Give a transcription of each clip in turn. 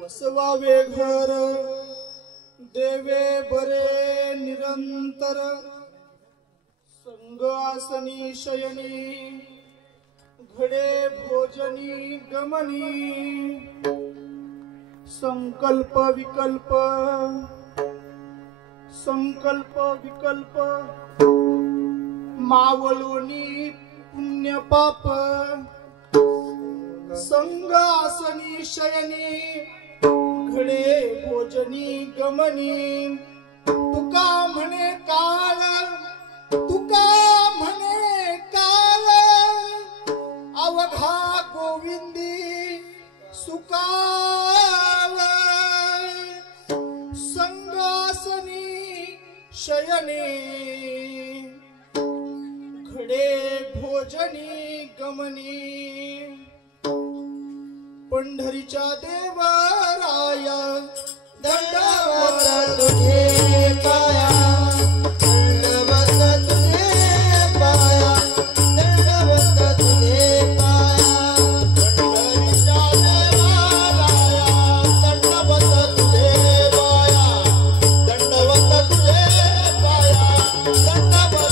वसवावे घर देवे बरे निरंतर संग आसनी शयनी घडे भोजनी गमनी संकल्प विकल्प मावळोनी पुण्य पाप संग आसनी शयनी घडे भोजनी गमनी तुका म्हणे काळ अवघा गोविंदी सुकाळ संगासनी शयनी घडे भोजनी गमनी पंढरीच्या देवराया दंडवत तुझे पाया दंडवत तुझे पाया दंडवत तुझे पाया पंढरीच्या देवराया दंडवत तुझे पाया दंडवत तुझे पाया दंडवत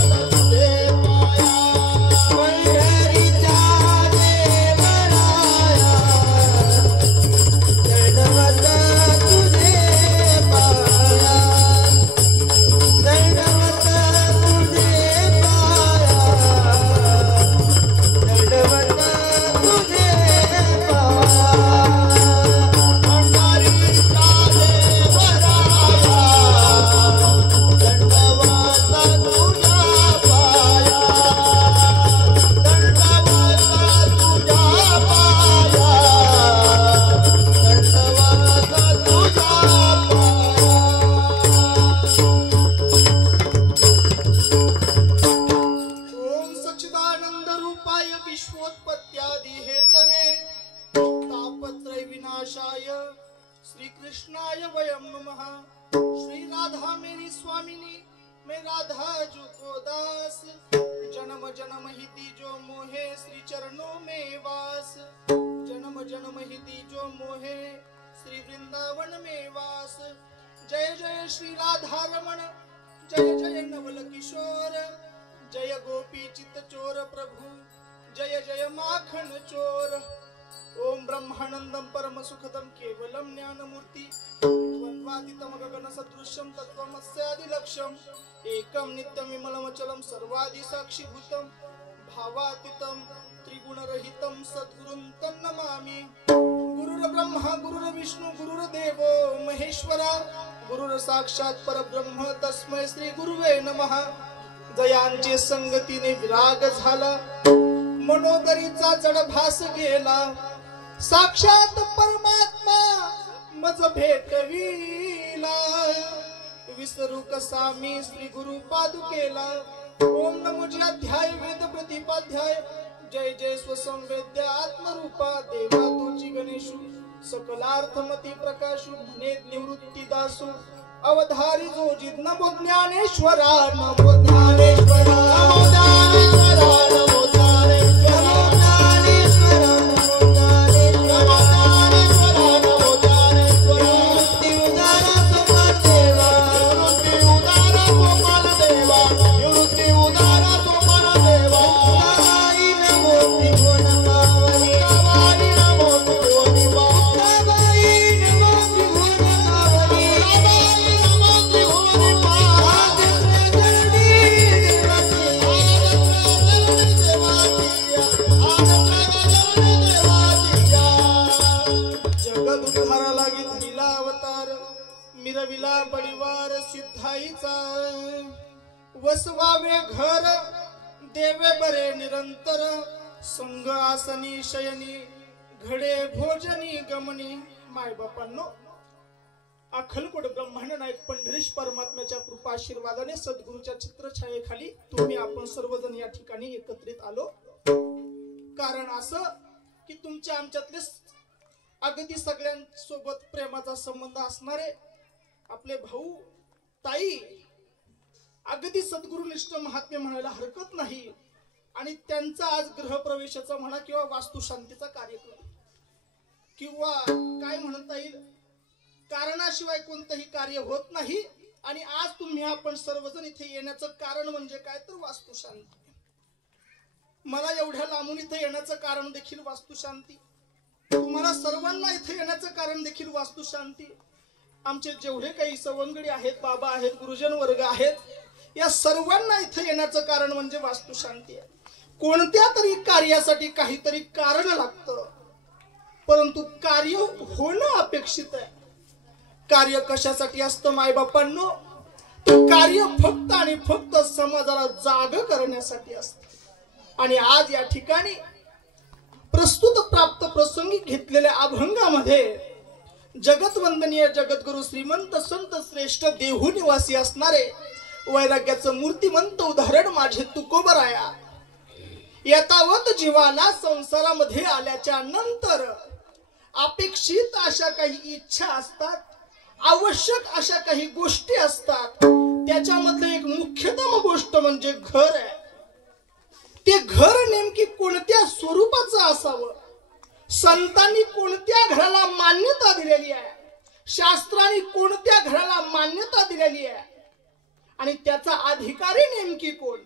तुझे पाया पंढरीच्या श्री कृष्णाय वयम नमः। श्री राधा मेरी स्वामिनी, मैं राधा जो को दास, जन्म जन्म हिति जो मोहे श्री चरणों में वास, जन्म जन्म हिति जो मोहे श्री वृंदावन में वास। जय जय श्री राधा रमण, जय जय नवल किशोर, जय गोपी चित्त चोर प्रभु, जय जय माखन चोर। ओम ब्रह्मानंदम परम सुखदम केवलम ज्ञानमूर्ति, द्वंद्वातीतम गगन सदृशम तत्वमस्यादिलक्ष्यम, एकम नित्यम विमलमचलम सर्वादि साक्षीभूतम, भावातीतम त्रिगुणरहितम सद्गुरुं तन्नमामि। गुरुर् ब्रह्मा गुरुर् विष्णु गुरुर्देवो महेश्वरा, गुरुर् साक्षात परब्रह्म तस्मै श्री गुरुवे नमः। जयांचे संगतीने विराग झाला, मनोदरीचा जडभास गेला, साक्षात परमात्मा मज भेटविला। विसरू कसा मी श्री गुरु पादुकेला, ओम नमो जय अध्याय वेद प्रतिपाध्याय, जय जय स्वसंवेद्य आत्मरूपा देवा तुझी गणेशु, सकलार्थमती प्रकाशु म्हणे निवृत्ती दासु, अवधारी जो जित नमो ज्ञानेश्वरा नमो ज्ञानेश्वरा नमो ज्ञानेश्वरा नमो मिरविला परिवार सिद्धाईचा, वसवावे घर देवे बरे निरंतर, संग आसनी शयनी घडे भोजनी गमनी। माय बापांनो, अखलकोट ब्रह्मांड नायक पंढरीश परमात्म्याच्या कृपा आशीर्वादाने सद्गुरूच्या चित्रछायेखाली तुम्ही आपण सर्वजण या ठिकाणी एकत्रित आलो। कारण असं की तुमच्या आमच्यातले अगदी सगळ्यांसोबत प्रेमाचा संबंध असणारे आपले भाऊ ताई अगदी सद्गुरुनिष्ठ महात्मे म्हणायला हरकत नाही आणि त्यांचा आज गृहप्रवेशाचा म्हणा किंवा वास्तुशांतीचा कार्यक्रम किंवा काय म्हणता येईल कारणाशिवाय कोणतेही कार्य होत नाही आणि आज तुम्ही आपण सर्वजण इथे येण्याचं कारण म्हणजे काय तर वास्तुशांती। मला एवढ्या लांबून इथे येण्याचं कारण देखील वास्तुशांती, तुम्हाला सर्वांना इथे येण्याचं कारण देखील वास्तुशांती। आमचे जेवढे काही सवंगडी आहेत, बाबा आहेत, गुरुजन वर्ग आहेत, या सर्वांना इथे येण्याचं कारण म्हणजे वास्तुशांती आहे। कोणत्या तरी कार्यासाठी काहीतरी कारण लागतं, परंतु कार्य होणं अपेक्षित आहे। कार्य कशासाठी असतं मायबापांनो? कार्य फक्त आणि फक्त समाजाला जाग करण्यासाठी असतं। आणि आज या ठिकाणी प्रस्तुत प्राप्त प्रसंगी घेतलेल्या अभंगामध्ये जगतवंदनीय जगद्गुरु श्रीमंत संत श्रेष्ठ देहू निवासी असणारे वैराग्याचं मूर्तिमंत उदाहरण माझे तुकोबराया यथावत जीवाला संसारामध्ये आल्याच्या नंतर अपेक्षित अशा काही इच्छा असतात, आवश्यक अशा काही गोष्टी असतात। त्याच्यामधले एक मुख्यतम गोष्ट म्हणजे घर आहे। ते घर नेमकी कोणत्या स्वरूपाचं असावं, संतांनी कोणत्या घराला मान्यता दिलेली आहे, शास्त्राने कोणत्या घराला मान्यता दिलेली आहे आणि त्याचा अधिकारी नेमकी कोण,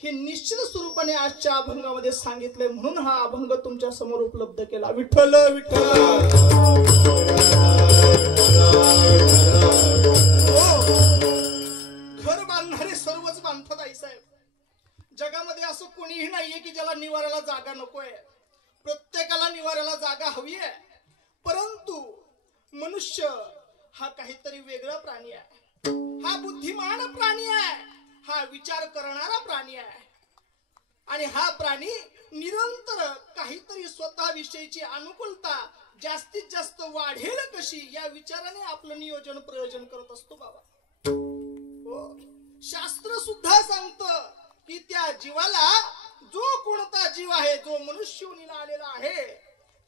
हे निश्चित स्वरूपाने आजच्या अभंगामध्ये सांगितले। म्हणून हा अभंग तुमच्या समोर उपलब्ध केला। विठ्ठल विठ्ठल। घर बांधणारे सर्वच बांधतात आईसाहेब। जगामध्ये असं कोणीही नाहीये की ज्याला निवाऱ्याला जागा नकोय। प्रत्येकाला निवाऱ्याला जागा हवी आहे, परंतु मनुष्य हा काहीतरी वेगळा प्राणी आहे। हा बुद्धिमान प्राणी आहे, हा विचार करणारा प्राणी आहे आणि हा प्राणी निरंतर काहीतरी स्वतःविषयीची अनुकूलता जास्तीत जास्त वाढेल कशी या विचाराने आपलं नियोजन प्रयोजन करत असतो बाबा। हो, शास्त्र सुद्धा सांगतं की त्या जीवाला, जो कोणता जीव आहे, जो मनुष्य योनीला आलेला आहे,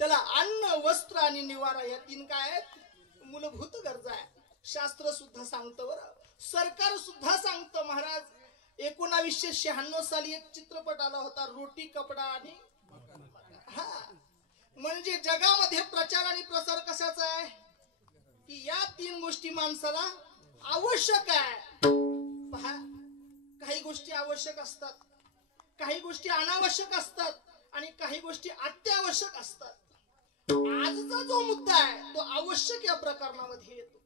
त्याला अन्न वस्त्र आणि निवारा या तीन काय आहेत, मूलभूत गरजा आहे। शास्त्र सुद्धा सांगतं बरं, सरकार सुद्धा सांगतं। महाराज 1996 साली एक चित्रपट आला होता, रोटी कपडा आणि हा, म्हणजे जगामध्ये प्रचार आणि प्रसार कशाचा आहे की या तीन गोष्टी माणसाला आवश्यक आहे। पहा, काही गोष्टी आवश्यक असतात, काही गोष्टी अनावश्यक असतात आणि काही गोष्टी अत्यावश्यक असतात। आजचा जो मुद्दा आहे तो आवश्यक या प्रकरणामध्ये येतो।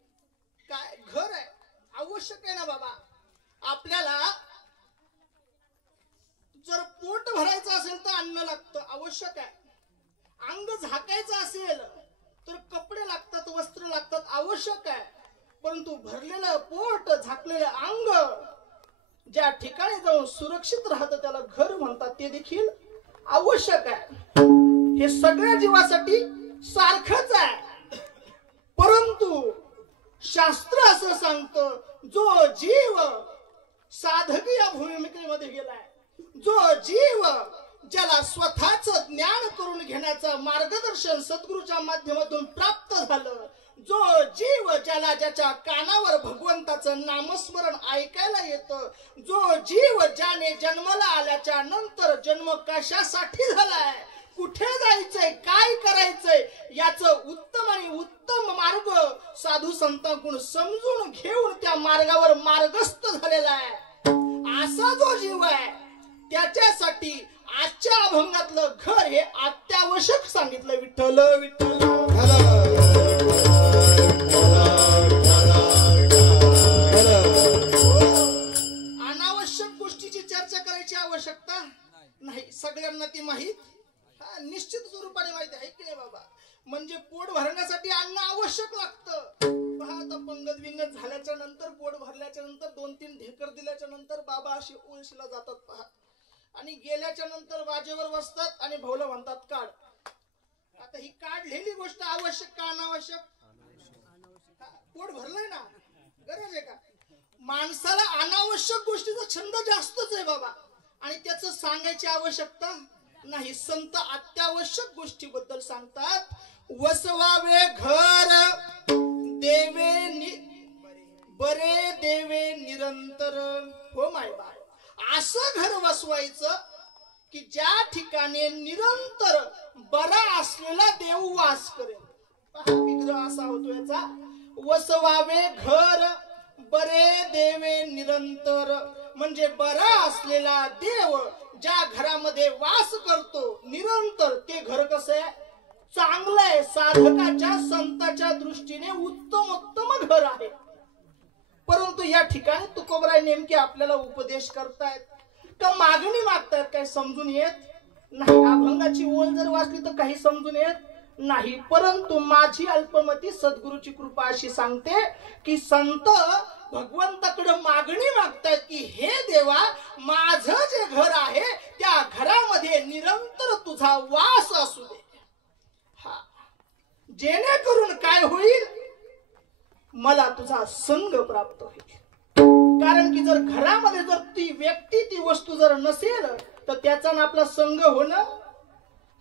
काय घर आहे, आवश्यक आहे ना बाबा। आपल्याला जर पोट भरायचं असेल तर अन्न लागतं, आवश्यक आहे। अंग झाकायचं असेल तर कपडे लागतात, वस्त्र लागतात, आवश्यक आहे। परंतु भरलेलं पोट, झाकलेलं अंग ज्या ठिकाणी जाऊन सुरक्षित राहतं त्याला घर म्हणतात, ते देखील आवश्यक आहे। हे सगळ्या जीवासाठी सारखंच आहे, परंतु शास्त्र असं सांगतं, जो जीव साधक या भूमिकेमध्ये गेलाय, जो जीव ज्याला स्वतःच ज्ञान करून घेण्याचं मार्गदर्शन सद्गुरूच्या माध्यमातून प्राप्त झालं, जो जीव ज्याला ज्याच्या कानावर भगवंताचं नामस्मरण ऐकायला येतं, जो जीव ज्याने जन्माला आल्याच्या नंतर जन्म कशासाठी झालाय, कुठे जायचंय, काय करायचंय याचं उत्तम आणि उत्तम मार्ग साधू संतांकडून समजून घेऊन त्या मार्गावर मार्गस्थ झालेला आहे, असा जो जीव आहे त्याच्यासाठी आजच्या अभंगातलं घर हे अत्यावश्यक सांगितलं। विठ्ठल विठ्ठल। अनावश्यक गोष्टीची चर्चा करायची आवश्यकता नाही, सगळ्यांना ती माहित निश्चित स्वरूपाने माहिती आहे की नाही बाबा। म्हणजे पोट भरण्यासाठी अन्न आवश्यक लागतं। पहा, आता पंगत विंगत झाल्याच्या नंतर, पोट भरल्याच्या नंतर, 2-3 ढेकर दिल्याच्या नंतर बाबा अशी उळशीला जातात पहा, आणि गेल्याच्या नंतर वाजेवर बसतात आणि भाऊला म्हणतात काढ। आता ही काढलेली गोष्ट आवश्यक का अनावश्यक? पोट भरलंय ना, गरज आहे का? माणसाला अनावश्यक गोष्टीचा छंद जास्तच आहे बाबा, आणि त्याचं सांगायची आवश्यकता नाही. संत अत्यावश्यक गोष्टीबद्दल सांगतात. वसवावे घर देवे बरे देवे निरंतर. हो माय बाय, असं घर वसवायचं की ज्या ठिकाणी निरंतर बरा असलेला देव वास करेल. विग्रह असा होतो याचा. वसवावे घर बरे देवे निरंतर, म्हणजे बरा असलेला देव ज्या घरामध्ये वास करतो निरंतर, ते घर कसं आहे? चांगलं आहे. साधकाच्या संताच्या दृष्टीने उत्तम घर आहे. परंतु या ठिकाणी तुकोबराय नेमके आपल्याला उपदेश करतायत का मागणी मागतायत? काही समजून येत नाही. अभंगाची ओळ जर वाचली तर काही समजून येत नाही. परंतु माझी अल्पमती सद्गुरूची कृपा अशी सांगते की संत भगवंताकडे मागणी मागतायत की हे देवा, माझं जे घर आहे त्या घरामध्ये निरंतर तुझा वास असू दे. हा, जेणेकरून काय होईल? मला तुझा संग प्राप्त होईल. कारण की जर घरामध्ये जर ती व्यक्ती ती वस्तू जर नसेल तर त्याचा ना आपला संग होणं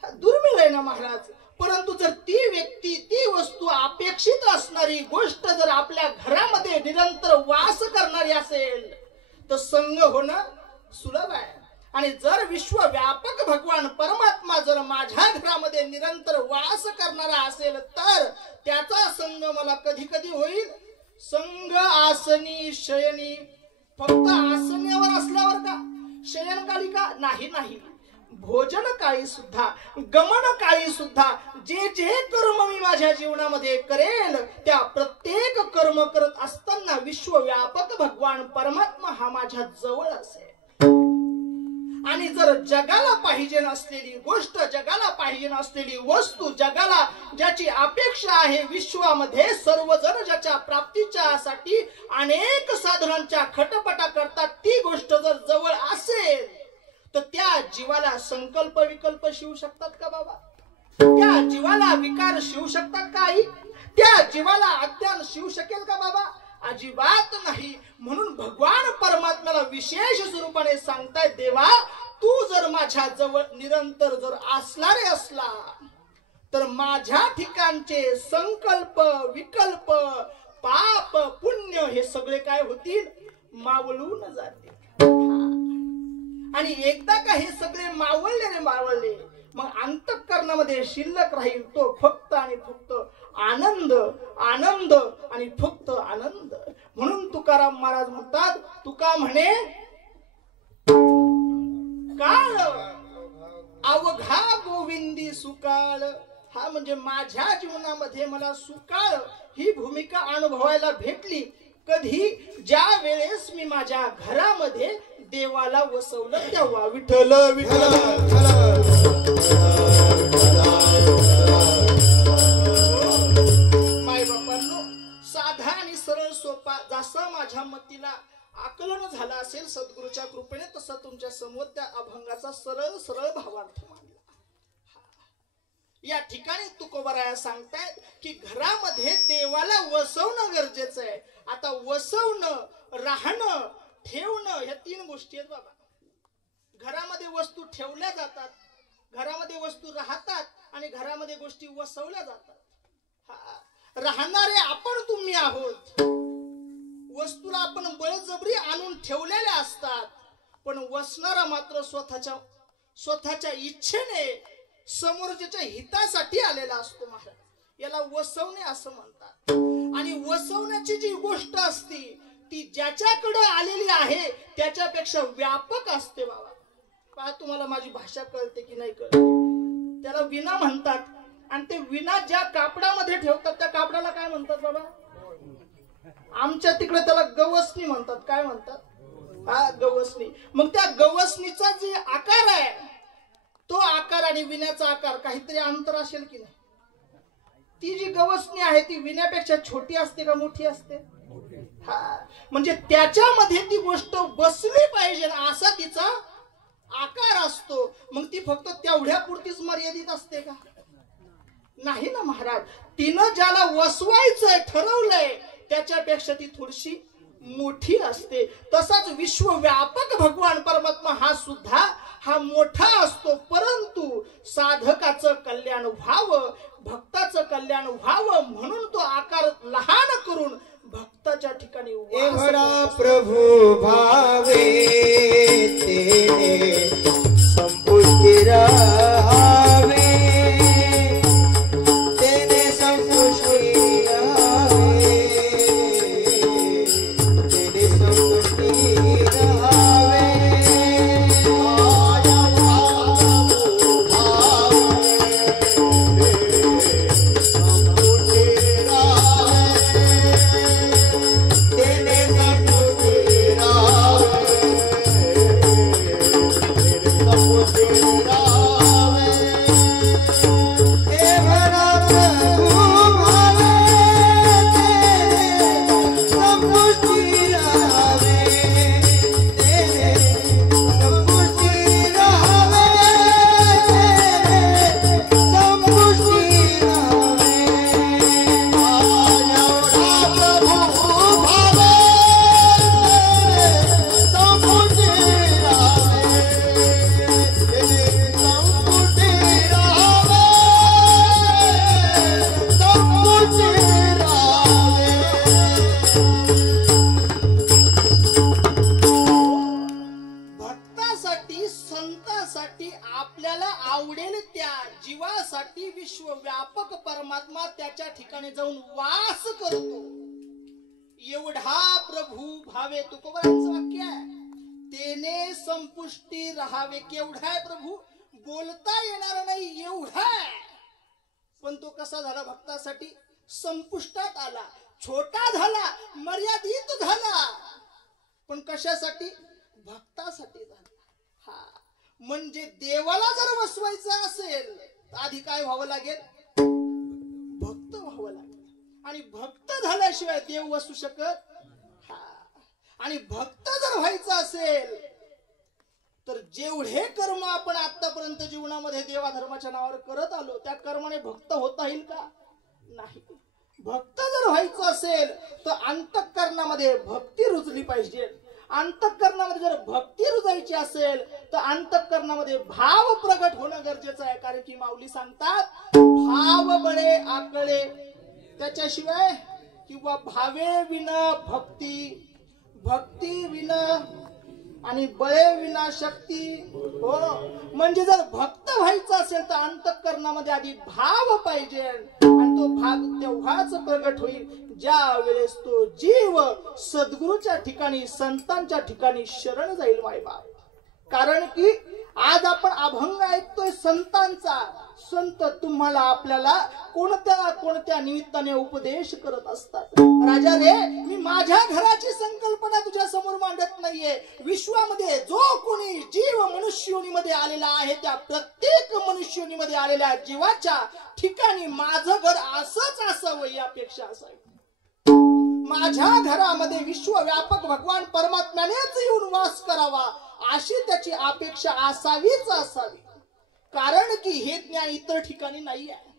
दुर्मिळ आहे ना महाराज. परंतु जर ती व्यक्ती ती वस्तू अपेक्षित असणारी गोष्ट जर आपल्या घरामध्ये निरंतर वास करणारी असेल तर संग होणं सुलभ आहे. आणि जर विश्वव्यापक भगवान परमात्मा जर माझ्या घरामध्ये निरंतर वास करणारा असेल तर त्याचा संग मला कधी कधी होईल. संग आसनी शयनी, फक्त आसनावर असल्यावर का? शयन काळी का? नाही नाही, भोजन काळी सुद्धा, गमन काळी सुद्धा जे जे कर्म मी माझ्या जीवनामध्ये करेल त्या प्रत्येक कर्म करत असताना विश्वव्यापक भगवान परमात्मा हा माझ्या जवळ असेल. आणि जर जगाला पाहिजे नसलेली गोष्ट, जगाला पाहिजे नसलेली वस्तू, जगाला ज्याची अपेक्षा आहे, विश्वामध्ये सर्वजण ज्याच्या प्राप्तीच्या साठी अनेक साधनांच्या खटपटा करतात, ती गोष्ट जर जवळ असेल तर त्या जीवाला संकल्प विकल्प शिवू शकतात का बाबा? त्या जीवाला विकार शिवू शकतात का आई? त्या जीवाला अज्ञान शिवू शकेल का बाबा? अजिबात नाही. म्हणून भगवान परमात्म्याला विशेष स्वरूपाने सांगताय, देवा तू जर माझ्या जवळ निरंतर जर असणारे असला तर माझ्या ठिकाणचे संकल्प विकल्प पाप पुण्य हे सगळे काय होतील? मावळून जातील. आणि एकदा का हे सगळे मावळले मग अंतःकरणामध्ये शिल्लक राहील तो फक्त आणि फक्त आनंद, आनंद आणि फक्त आनंद. म्हणून तुकाराम महाराज म्हणतात, तुका म्हणे काळ अवघा गोविंदी सुकाळ. हा म्हणजे माझ्या जीवनामध्ये मला सुकाळ ही भूमिका अनुभवायला भेटली कधी? ज्या वेळेस मी माझ्या घरामध्ये देवाला वसवलं तेव्हा. विठ्ठल विठ्ठल माय बापांनो, साधा आणि सरळ सोपा जसा माझ्या मतीला आकलन झाला असेल सद्गुरूच्या कृपेने, तसा तुमच्या समोर त्या अभंगाचा सरळ सरळ भावार्थ मांडला. या ठिकाणी तुकोबराया सांगतायत की घरामध्ये देवाला वसवणं गरजेचं आहे. आता वसवणं, राहणं, ठेवणं ह्या तीन गोष्टी आहेत बाबा. घरामध्ये वस्तू ठेवल्या जातात, घरामध्ये वस्तू राहतात आणि घरामध्ये गोष्टी वसवल्या जातात. राहणारे आपण तुम्ही आहोत. वस्तूला आपण बळजबरी आणून ठेवलेल्या असतात, पण वसणारा मात्र स्वतःच्या इच्छेने समोरच्या हितासाठी आलेला असतो महाराज. याला वसवणे असं म्हणतात. आणि वसवण्याची जी गोष्ट असती ती ज्याच्याकडे आलेली आहे त्याच्यापेक्षा व्यापक असते बाबा. पहा, तुम्हाला माझी भाषा कळते की नाही कळते? त्याला विना म्हणतात. आणि ते विना ज्या कापडामध्ये ठेवतात त्या कापडाला काय म्हणतात बाबा? आमच्या तिकडे त्याला गवसणी म्हणतात. काय म्हणतात? हा, गवसणी. मग त्या गवसणीचा जे आकार आहे तो आकार आणि विण्याचा आकार काहीतरी अंतर असेल की नाही? ती जी गवसणी आहे ती विण्यापेक्षा छोटी असते का मोठी असते? हा, म्हणजे त्याच्यामध्ये ती गोष्ट बसली पाहिजे असा तिचा आकार असतो. मग ती फक्त तेवढ्या पुरतीच मर्यादित असते का? नाही ना महाराज. तिनं ज्याला वसवायचंय ठरवलंय त्याच्यापेक्षा ती थोडीशी मोठी असते. तसाच विश्वव्यापक भगवान परमात्मा हा मोठा असतो, परंतु साधकाचं कल्याण व्हावं, भक्ताचं कल्याण व्हावं म्हणून तो आकार लहान करून भक्ताच्या ठिकाणी एवढा प्रभू भावे तेने संपुष्टी राहावे, तेने संपुष्टी राहावे, तेने संपुष्टी राहावे. आपल्याला आवडेल त्या जीवासाठी विश्वव्यापक परमात्मा त्याच्या ठिकाणी जाऊन वास करतो. एवढा प्रभू भावे तुकोबरांचं वाक्य आहे. तेने संपुष्टी राहावे. केवढा आहे प्रभू, बोलता येणार नाही एवढा आहे. पण तो कसा झाला भक्तासाठी, संपुष्टात आला, छोटा झाला, मर्यादित झाला, पण कशासाठी, भक्तासाठी झाला. हा म्हणजे देवाला जर वसवायचं असेल तर आधी काय व्हावं लागेल, भक्त व्हावं लागेल. आणि भक्त झाल्याशिवाय देव वसू शकत. आणि भक्त जर व्हायचं असेल तर जेवढे कर्म आपण आतापर्यंत जीवनामध्ये देवा धर्माच्या नावावर करत आलो त्या कर्माने भक्त होता येईल का, नाही. भक्त जर व्हायचं असेल तर अंतःकरणामध्ये भक्ती रुजली पाहिजे. अंतःकरणामध्ये जर भक्ती रुजायची असेल तर अंतःकरणामध्ये भाव प्रगट होणं गरजेचं आहे. कारण की माऊली सांगतात, भाव बळे आकळे त्याच्याशिवाय, किंवा भावे विन भक्ती, भक्ती विन आणि बळे विना शक्ती. हो, म्हणजे जर भक्त व्हायचं असेल तर अंतःकरणामध्ये आधी भाव पाहिजे, आणि तो भाव तेव्हाच प्रगट होईल ज्या वेळेस तो जीव सद्गुरूच्या ठिकाणी, संतांच्या ठिकाणी शरण जाईल मायबाप. कारण की आज आपण अभंग ऐकतोय संतांचा. संत तुम्हाला आपल्याला कोणत्या ना कोणत्या निमित्ताने उपदेश करत असतात. राजा रे, मी माझ्या घराची संकल्पना तुझ्या समोर मांडत नाहीये. विश्वामध्ये जो कोणी जीव मनुष्योनीमध्ये आलेला आहे त्या प्रत्येक मनुष्योनीमध्ये आलेल्या जीवाच्या ठिकाणी माझं घर असंच असावं यापेक्षा असावं. माझ्या घरामध्ये विश्वव्यापक भगवान परमात्म्यानेच येऊन वास करावा अशी त्याची अपेक्षा असावीच असावी. कारण की हे ज्ञान इतर ठिकाणी नाही आहे.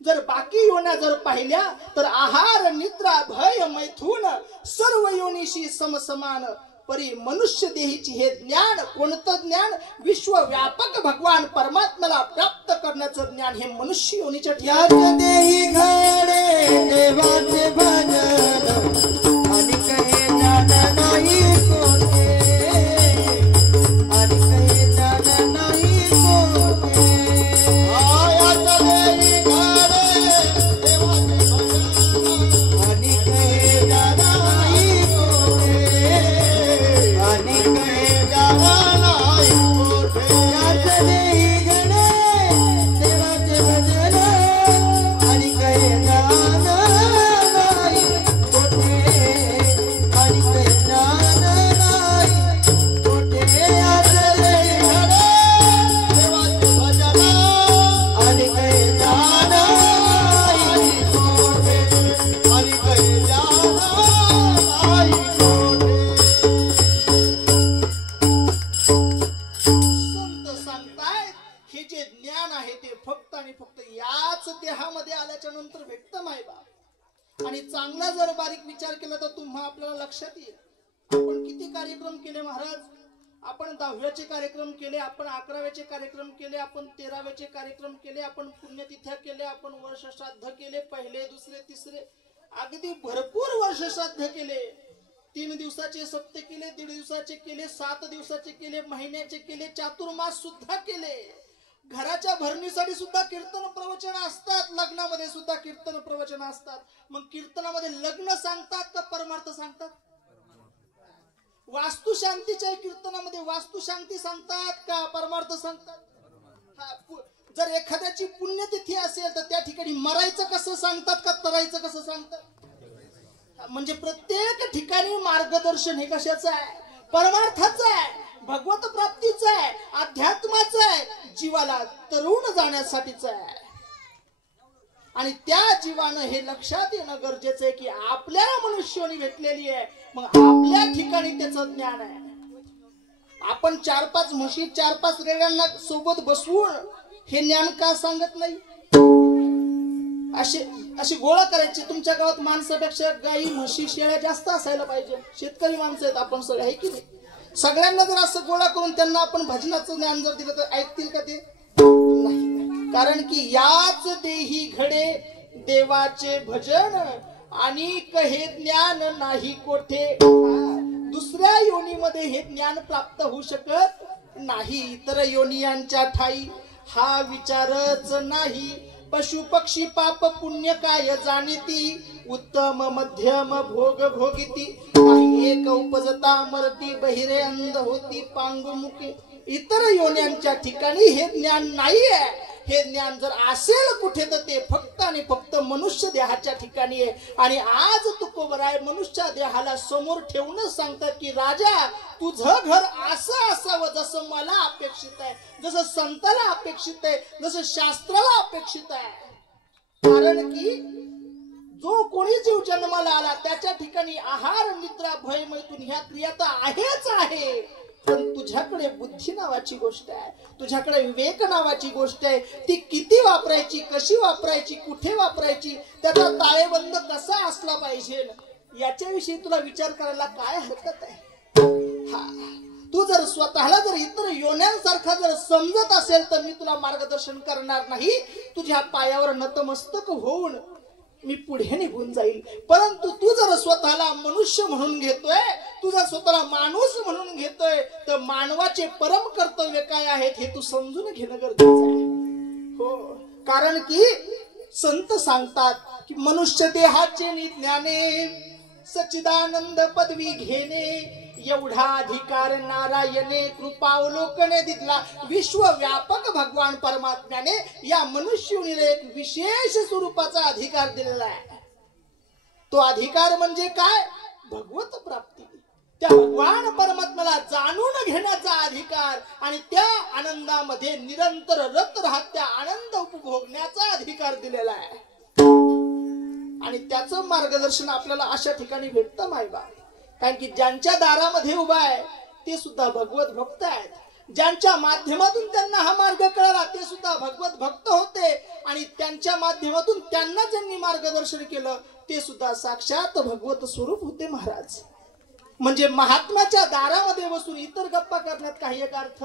जर बाकी योन्या जर पाहिल्या तर आहार निद्रा भय मैथुन सर्व योनीशी समसमान, परी मनुष्य देहीची हे ज्ञान, कोणतं ज्ञान, विश्वव्यापक भगवान परमात्म्याला प्राप्त करण्याचं ज्ञान हे मनुष्य योनीच्या ठिकाणी देही घडे देवाचे भजन, आणि कहे ज्ञान नाही कोठे, आणि कहे ज्ञान नाही कोठे. आयात देही घडे देवाचे भजन, आणि कहे ज्ञान नाही कोठे, आणि कहे ज्ञान नाही कोठे. आयात देही घडे देवाचे भजन, आणि कहे ज्ञान नाही कोठे, आणि कहे ज्ञान नाही कोठे. आयात देही घडे देवाचे भजन, आणि कहे ज्ञान नाही कोठे, आणि कहे ज्ञान नाही कोठे. संत सांगतायत हे जे ज्ञान आहे ते फक्त आणि फक्त याच देहामध्ये आल्याच्या नंतर भेटतं मायबाप. आणि चांगला जर बारीक विचार केला तर तुम्हा आपल्याला लक्षात येईल आपण किती कार्यक्रम केले महाराज. आपण 10व्याचे कार्यक्रम केले, आपण 11व्याचे कार्यक्रम केले, आपण 13व्याचे कार्यक्रम केले, आपण पुण्यतिथ्या केले, आपण वर्ष श्राद्ध केले, पहिले दुसरे तिसरे अगदी भरपूर वर्ष श्राद्ध केले. 3 दिवसाचे सप्ते केले, 1.5 दिवसाचे केले, 7 दिवसाचे केले, महिन्याचे केले, चातुर्मास सुद्धा केले. घराच्या भरणीसाठी सुद्धा कीर्तन प्रवचन असतात, लग्नामध्ये सुद्धा कीर्तन प्रवचन असतात. मग कीर्तनामध्ये लग्न सांगतात का परमार्थ सांगतात? वास्तुशांतीच्या कीर्तनामध्ये वास्तुशांती सांगतात का परमार्थ सांगतात? जर एखाद्याची पुण्यतिथी असेल तर त्या ठिकाणी मरायचं कसं सांगतात का तरायचं कसं सांगतात? म्हणजे प्रत्येक ठिकाणी मार्गदर्शन हे कशाचं आहे? परमार्थाचं आहे, भगवत प्राप्तीचं आहे, अध्यात्माचं आहे, जीवाला तरुण जाण्यासाठीच आहे. आणि त्या जीवानं हे लक्षात येणं गरजेचं आहे की आपल्याला मनुष्योनी भेटलेली आहे, मग आपल्या ठिकाणी त्याचं ज्ञान आहे. आपण 4-5 म्हशी 4-5 रेड्यांना सोबत बसवून हे ज्ञान का सांगत नाही? अशी गोळा करायची. तुमच्या गावात माणसापेक्षा गाई म्हशी शेळ्या जास्त असायला पाहिजे. शेतकरी माणसं आहेत आपण सगळे, आहे की नाही? सगळ्यांना जर असं गोळा करून त्यांना आपण भजनाचं ज्ञान जर दिलं तर ऐकतील का ते? नाही. कारण की याच देही घडे देवाचे भजन आणि हे ज्ञान नाही कोठे. दुसऱ्या योनीमध्ये हे ज्ञान प्राप्त होऊ शकत नाही. इतर योनियांच्या ठाई हा विचारच नाही. पशु पक्षी पाप पुण्य काय जाणीती. उत्तम मध्यम भोग भोगिती. काही एक उपजता मरती बहिरे अंध होती पांगुमुखी. इतर योन्यांच्या ठिकाणी हे ज्ञान नाहीये. हे ज्ञान जर असेल कुठे तर ते फक्त आणि फक्त मनुष्य देहाच्या ठिकाणी आहे. आणि आज तुकोबराय मनुष्य देहाला समोर ठेवूनच सांगतात की राजा तुझं घर असं असावं जसं मला अपेक्षित आहे, जसं संताला अपेक्षित आहे, जसं शास्त्राला अपेक्षित आहे. कारण की जो कोणी जीव जन्माला आला त्याच्या ठिकाणी आहार निद्रा भय मैथून ह्या क्रिया तर आहेच आहे. पण तुझ्याकडे बुद्धी नावाची गोष्ट आहे, तुझ्याकडे विवेक नावाची गोष्ट आहे. ती किती वापरायची, कशी वापरायची, कुठे वापरायची, त्याचा ताळेबंद कसा असला पाहिजे याच्याविषयी तुला विचार करायला काय हरकत आहे? तू जर स्वतःला जर इतर योन्यांसारखा जर समजत असेल तर मी तुला मार्गदर्शन करणार नाही. तुझ्या पायावर नतमस्तक होऊन मी पुढे निघून जाईल. परंतु तू जर स्वतःला मनुष्य म्हणून घेतोय, तू जर स्वतःला माणूस म्हणून घेतोय तर मानवाचे परम कर्तव्य काय आहेत हे तू समजून घेणं गरजेचं आहे. हो, कारण की संत सांगतात की मनुष्य देहाचे ज्ञाने सच्चिदानंद पदवी घेणे एवढा अधिकार नारायणे कृपावलोकने दिला. विश्वव्यापक भगवान परमात्म्याने या मनुष्योनीला एक विशेष स्वरूपाचा अधिकार दिलेला आहे. तो अधिकार म्हणजे काय? भगवत प्राप्ती. त्या भगवान परमात्म्याला जाणून घेण्याचा अधिकार आणि त्या आनंदामध्ये निरंतर रत राहत त्या आनंद उपभोगण्याचा अधिकार दिलेला आहे. आणि त्याचं मार्गदर्शन आपल्याला अशा ठिकाणी भेटतं मायबा. कारण की ज्यांच्या दारामध्ये उभा आहे ते सुद्धा भगवत भक्त आहेत. ज्यांच्या माध्यमातून त्यांना हा मार्ग कळला ते सुद्धा भगवत भक्त होते. आणि त्यांच्या माध्यमातून त्यांना ज्यांनी मार्गदर्शन केलं ते सुद्धा साक्षात भगवत स्वरूप होते महाराज. म्हणजे महात्म्याच्या दारामध्ये बसून इतर गप्पा करण्यात काही एक अर्थ?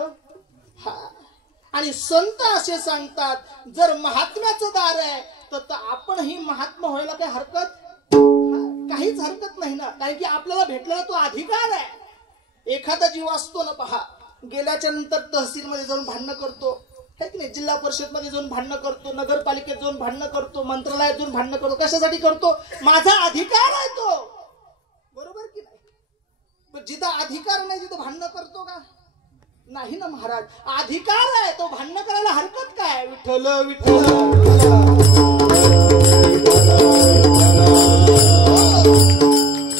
आणि संत असे सांगतात जर महात्म्याचं दार आहे तर आपणही महात्मा व्हायला काही हरकत काहीच हरकत नाही ना. कारण की आपल्याला भेटलेला तो अधिकार आहे. एखादा जीव असतो ना पहा, गेल्याच्या नंतर तहसीलमध्ये जाऊन भांडणं करतो, है की नाही, जिल्हा परिषद मध्ये जाऊन भांडणं करतो, नगरपालिकेत जाऊन भांडणं करतो, मंत्रालयात जाऊन भांडणं करतो. कशासाठी करतो? माझा अधिकार आहे तो. बरोबर की नाही? पण जिथं अधिकार नाही तिथं भांडणं करतो का? नाही ना महाराज. अधिकार आहे तो, भांडणं करायला हरकत काय? विठ्ठल विठ्ठल.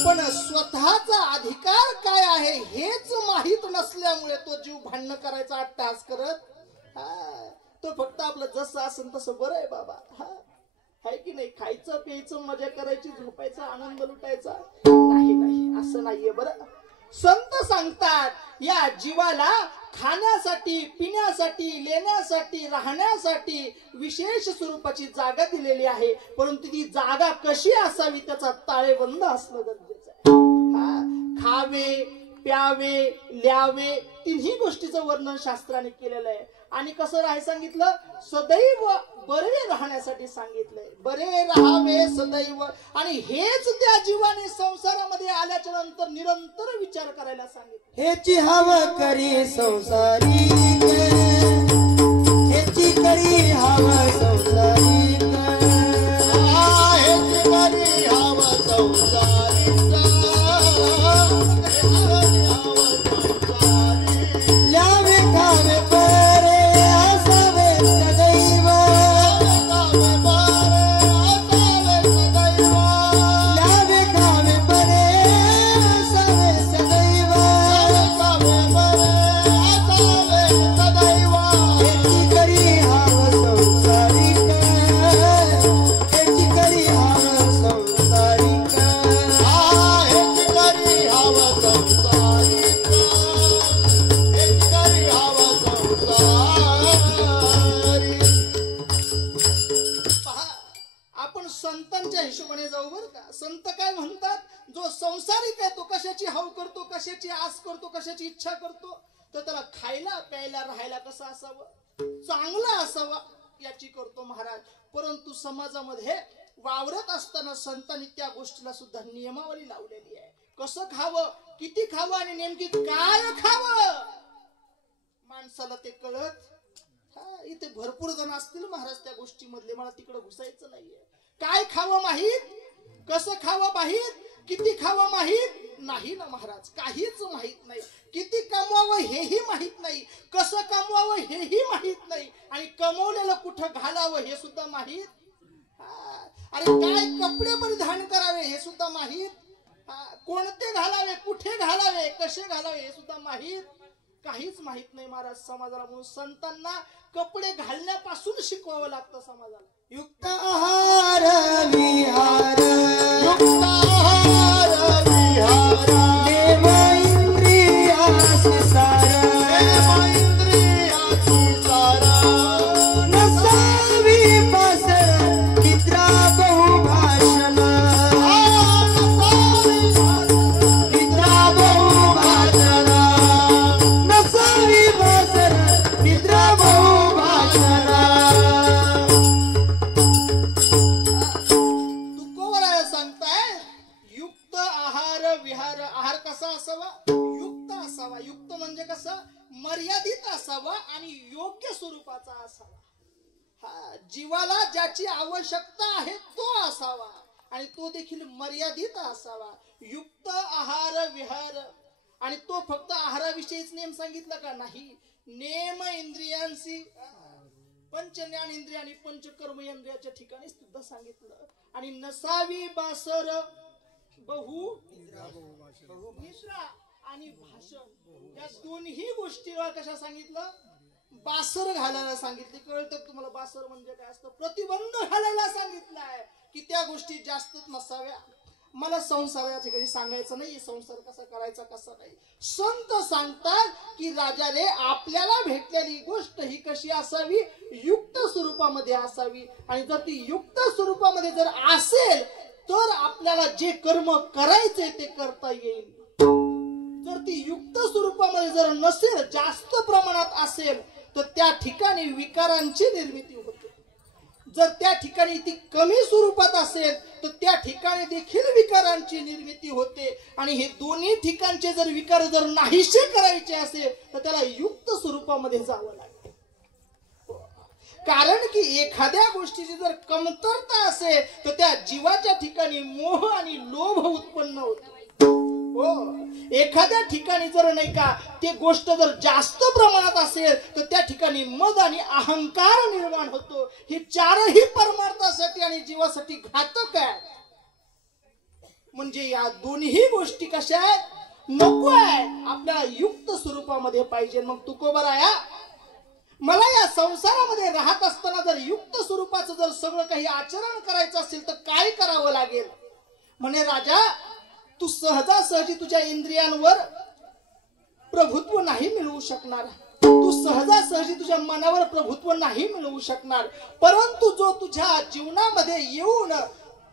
पण स्वतःचा अधिकार काय आहे हेच माहित नसल्यामुळे तो जीव भांडण करायचा अट्टहास करत. तो फक्त आपलं जसं असेल तसं बरं आहे बाबा, आहे की नाही? खायचं प्यायचं मजा करायची, झोपायचा, आनंद लुटायचा. नाही नाही, असं नाहीये. बरं संत सांगतात या जीवाला खाण्यासाठी, पिण्यासाठी, लेण्यासाठी, राहण्यासाठी विशेष स्वरूपाची जागा दिलेली आहे, परंतु ती जागा कशी असावी त्याचा ताळेबंद असणं गरजेचं आहे. खावे, प्यावे, ल्यावे तिन्ही गोष्टीचं वर्णन शास्त्राने केलेलं आहे. आणि कसं राहाय सांगितलं? सदैव बरे राहण्यासाठी सांगितलंय. बरे राहावे सदैव. आणि हेच त्या जीवाने संसारामध्ये आल्याच्या नंतर निरंतर विचार करायला सांगितलं. हेची हवा करी संसारी, हेची करी हवा संसारी, हेची करी हवा संसारी, ल्यावे खावे बरे असावे सदैव, ल्यावे खावे बरे असावे सदैव, हेची करी हवा संसारी, हेची करी हवा संसारी, हेची करी हवा संसारी, हेची करी हवा संसारी. पहा, आपण संतांच्या हिशोबाने जाऊ बरं का. संत काय म्हणतात? जो संसारिक आहे तो कशाची हाव करतो, कशाची आस करतो, कशाची इच्छा करतो, तर त्याला खायला, प्यायला, राहायला कसं असावं, चांगलं असावं याची करतो महाराज. परंतु समाजामध्ये वावरत असताना संतांनी त्या गोष्टीला सुद्धा नियमावली लावलेली आहे. कसं खावं, किती खावं आणि नेमकी काय खावं माणसाला ते कळत. इथे भरपूर जण असतील महाराज त्या गोष्टीमधले, मला तिकडे घुसायचं नाहीये. काय खावं माहीत, कसं खावं माहीत, किती खावं माहीत नाही ना महाराज. काहीच माहीत नाही. किती कमवावं हेही माहीत नाही, कसं कमवावं हेही माहीत नाही, आणि कमवलेलं कुठं घालावं हे सुद्धा माहीत. अरे काय कपडे परिधान करावे हे सुद्धा माहीत. कोणते घालावे, कुठे घालावे, कसे घालावे हे सुद्धा माहीत. काहीच माहित नाही महाराज समाजाला. म्हणून संतांना कपडे घालण्यापासून शिकवावं लागतं समाजाला. युक्त आहार विहार, युक्त आहार विहार, देव इंद्रियासी सारा, देव इंद्रियासी सारा, नसावी पासर निद्रा बहुभाषण, निद्रा बहुभाषण, नसावी पासर निद्रा बहुभाषण. विहार. आहार कसा असावा? युक्त असावा. युक्त म्हणजे कसं? मर्यादित असावा आणि योग्य स्वरूपाचा असावा. जीवाला ज्याची आवश्यकता आहे तो असावा आणि तो देखील मर्यादित असावा. युक्त आहार विहार. आणि तो फक्त आहाराविषयीच नेम सांगितलं का? नाही. नेम इंद्रियांशी, पंच ज्ञान इंद्रिय आणि पंचकर्म इंद्रियाच्या ठिकाणी सुद्धा सांगितलं. आणि नसावी बासर बहु निद्रा आणि भाषण या दोन्ही गोष्टीला कशा सांगितलं? बासर घालायला सांगितले. कळतं तुम्हाला बासर म्हणजे काय असतं? प्रतिबंध घालायला सांगितलंय की त्या गोष्टी जास्त नसाव्या. मला संसार या ठिकाणी सांगायचं नाही, संसार कसा करायचा कसा नाही. संत सांगतात की राजाने आपल्याला भेटलेली गोष्ट ही कशी असावी? युक्त स्वरूपामध्ये असावी. आणि जर ती युक्त स्वरूपामध्ये जर असेल तर आपल्याला जे कर्म करायचे ते करता येईल. जर ती युक्त स्वरूपामध्ये जर नसेल, जास्त प्रमाणात असेल, तर त्या ठिकाणी विकारांची निर्मिती होते. जर त्या ठिकाणी ती कमी स्वरूपात असेल तर त्या ठिकाणी देखील विकारांची निर्मिती होते. आणि हे दोन्ही ठिकाणचे जर विकार जर नाहीसे करायचे असेल तर त्याला युक्त स्वरूपामध्ये जावं लागेल. कारण की एखाद्या गोष्टीची जर कमतरता असेल तर त्या जीवाच्या ठिकाणी मोह आणि लोभ उत्पन्न होतो. हो, एखाद्या ठिकाणी जर नाही का ती गोष्ट जर जास्त प्रमाणात असेल तर त्या ठिकाणी मद आणि अहंकार निर्माण होतो. हे चारही परमार्थासाठी आणि जीवासाठी घातक आहे. म्हणजे या दोन्ही गोष्टी कशा आहेत? नको आहे. आपल्याला युक्त स्वरूपामध्ये पाहिजे. मग तुकोबराया, मला या संसारामध्ये राहत असताना जर युक्त स्वरूपाचं जर सगळं काही आचरण करायचं असेल तर काय करावं लागेल? म्हणे राजा, तू सहजासहजी तुझ्या इंद्रियांवर प्रभुत्व नाही मिळवू शकणार, तू सहजासहजी तुझ्या मनावर प्रभुत्व नाही मिळवू शकणार. परंतु जो तुझ्या जीवनामध्ये येऊन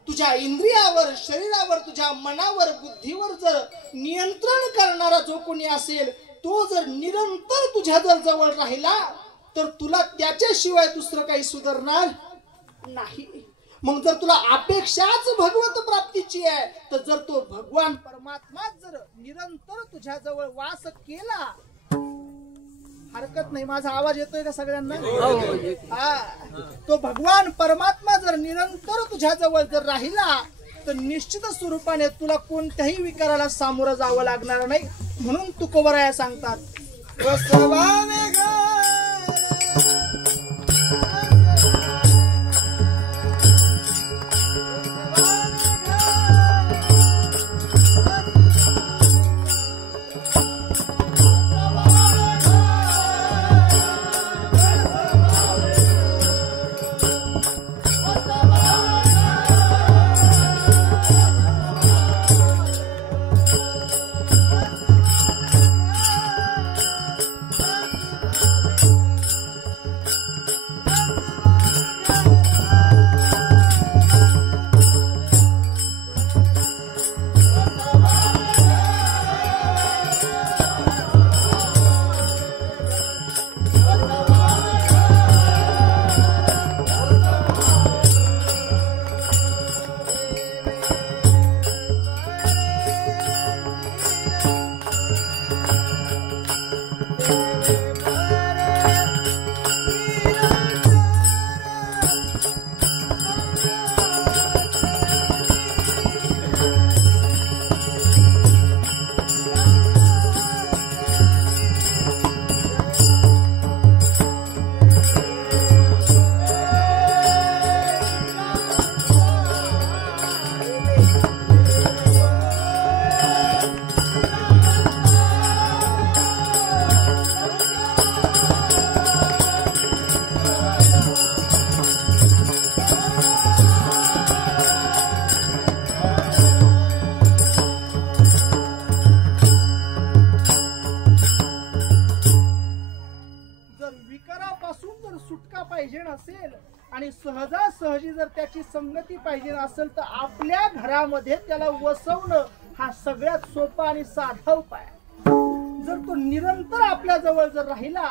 तुझ्या इंद्रियावर, शरीरावर, तुझ्या मनावर, बुद्धीवर जर नियंत्रण करणारा जो कोणी असेल, तो जर निरंतर तुझ्या जर जवळ राहिला तर तुला त्याच्याशिवाय दुसरं काही सुधारणार नाही. मग जर तुला अपेक्षाच भगवत प्राप्तीची आहे तर जर तो भगवान परमात्मा जर निरंतर तुझ्या जवळ वास केला, हरकत नाही, माझा आवाज येतोय का सगळ्यांना? हा, तो भगवान परमात्मा जर निरंतर तुझ्या जवळ जर राहिला तर निश्चित स्वरूपाने तुला कोणत्याही विकाराला सामोरं जावं लागणार नाही. म्हणून तुकोबराया सांगतात, आणि सहजासहजी जर त्याची संगती पाहिजे असेल तर आपल्या घरामध्ये त्याला वसवणं हा सगळ्यात सोपा आणि साधा उपाय. जर तो निरंतर आपल्या जवळ जर राहिला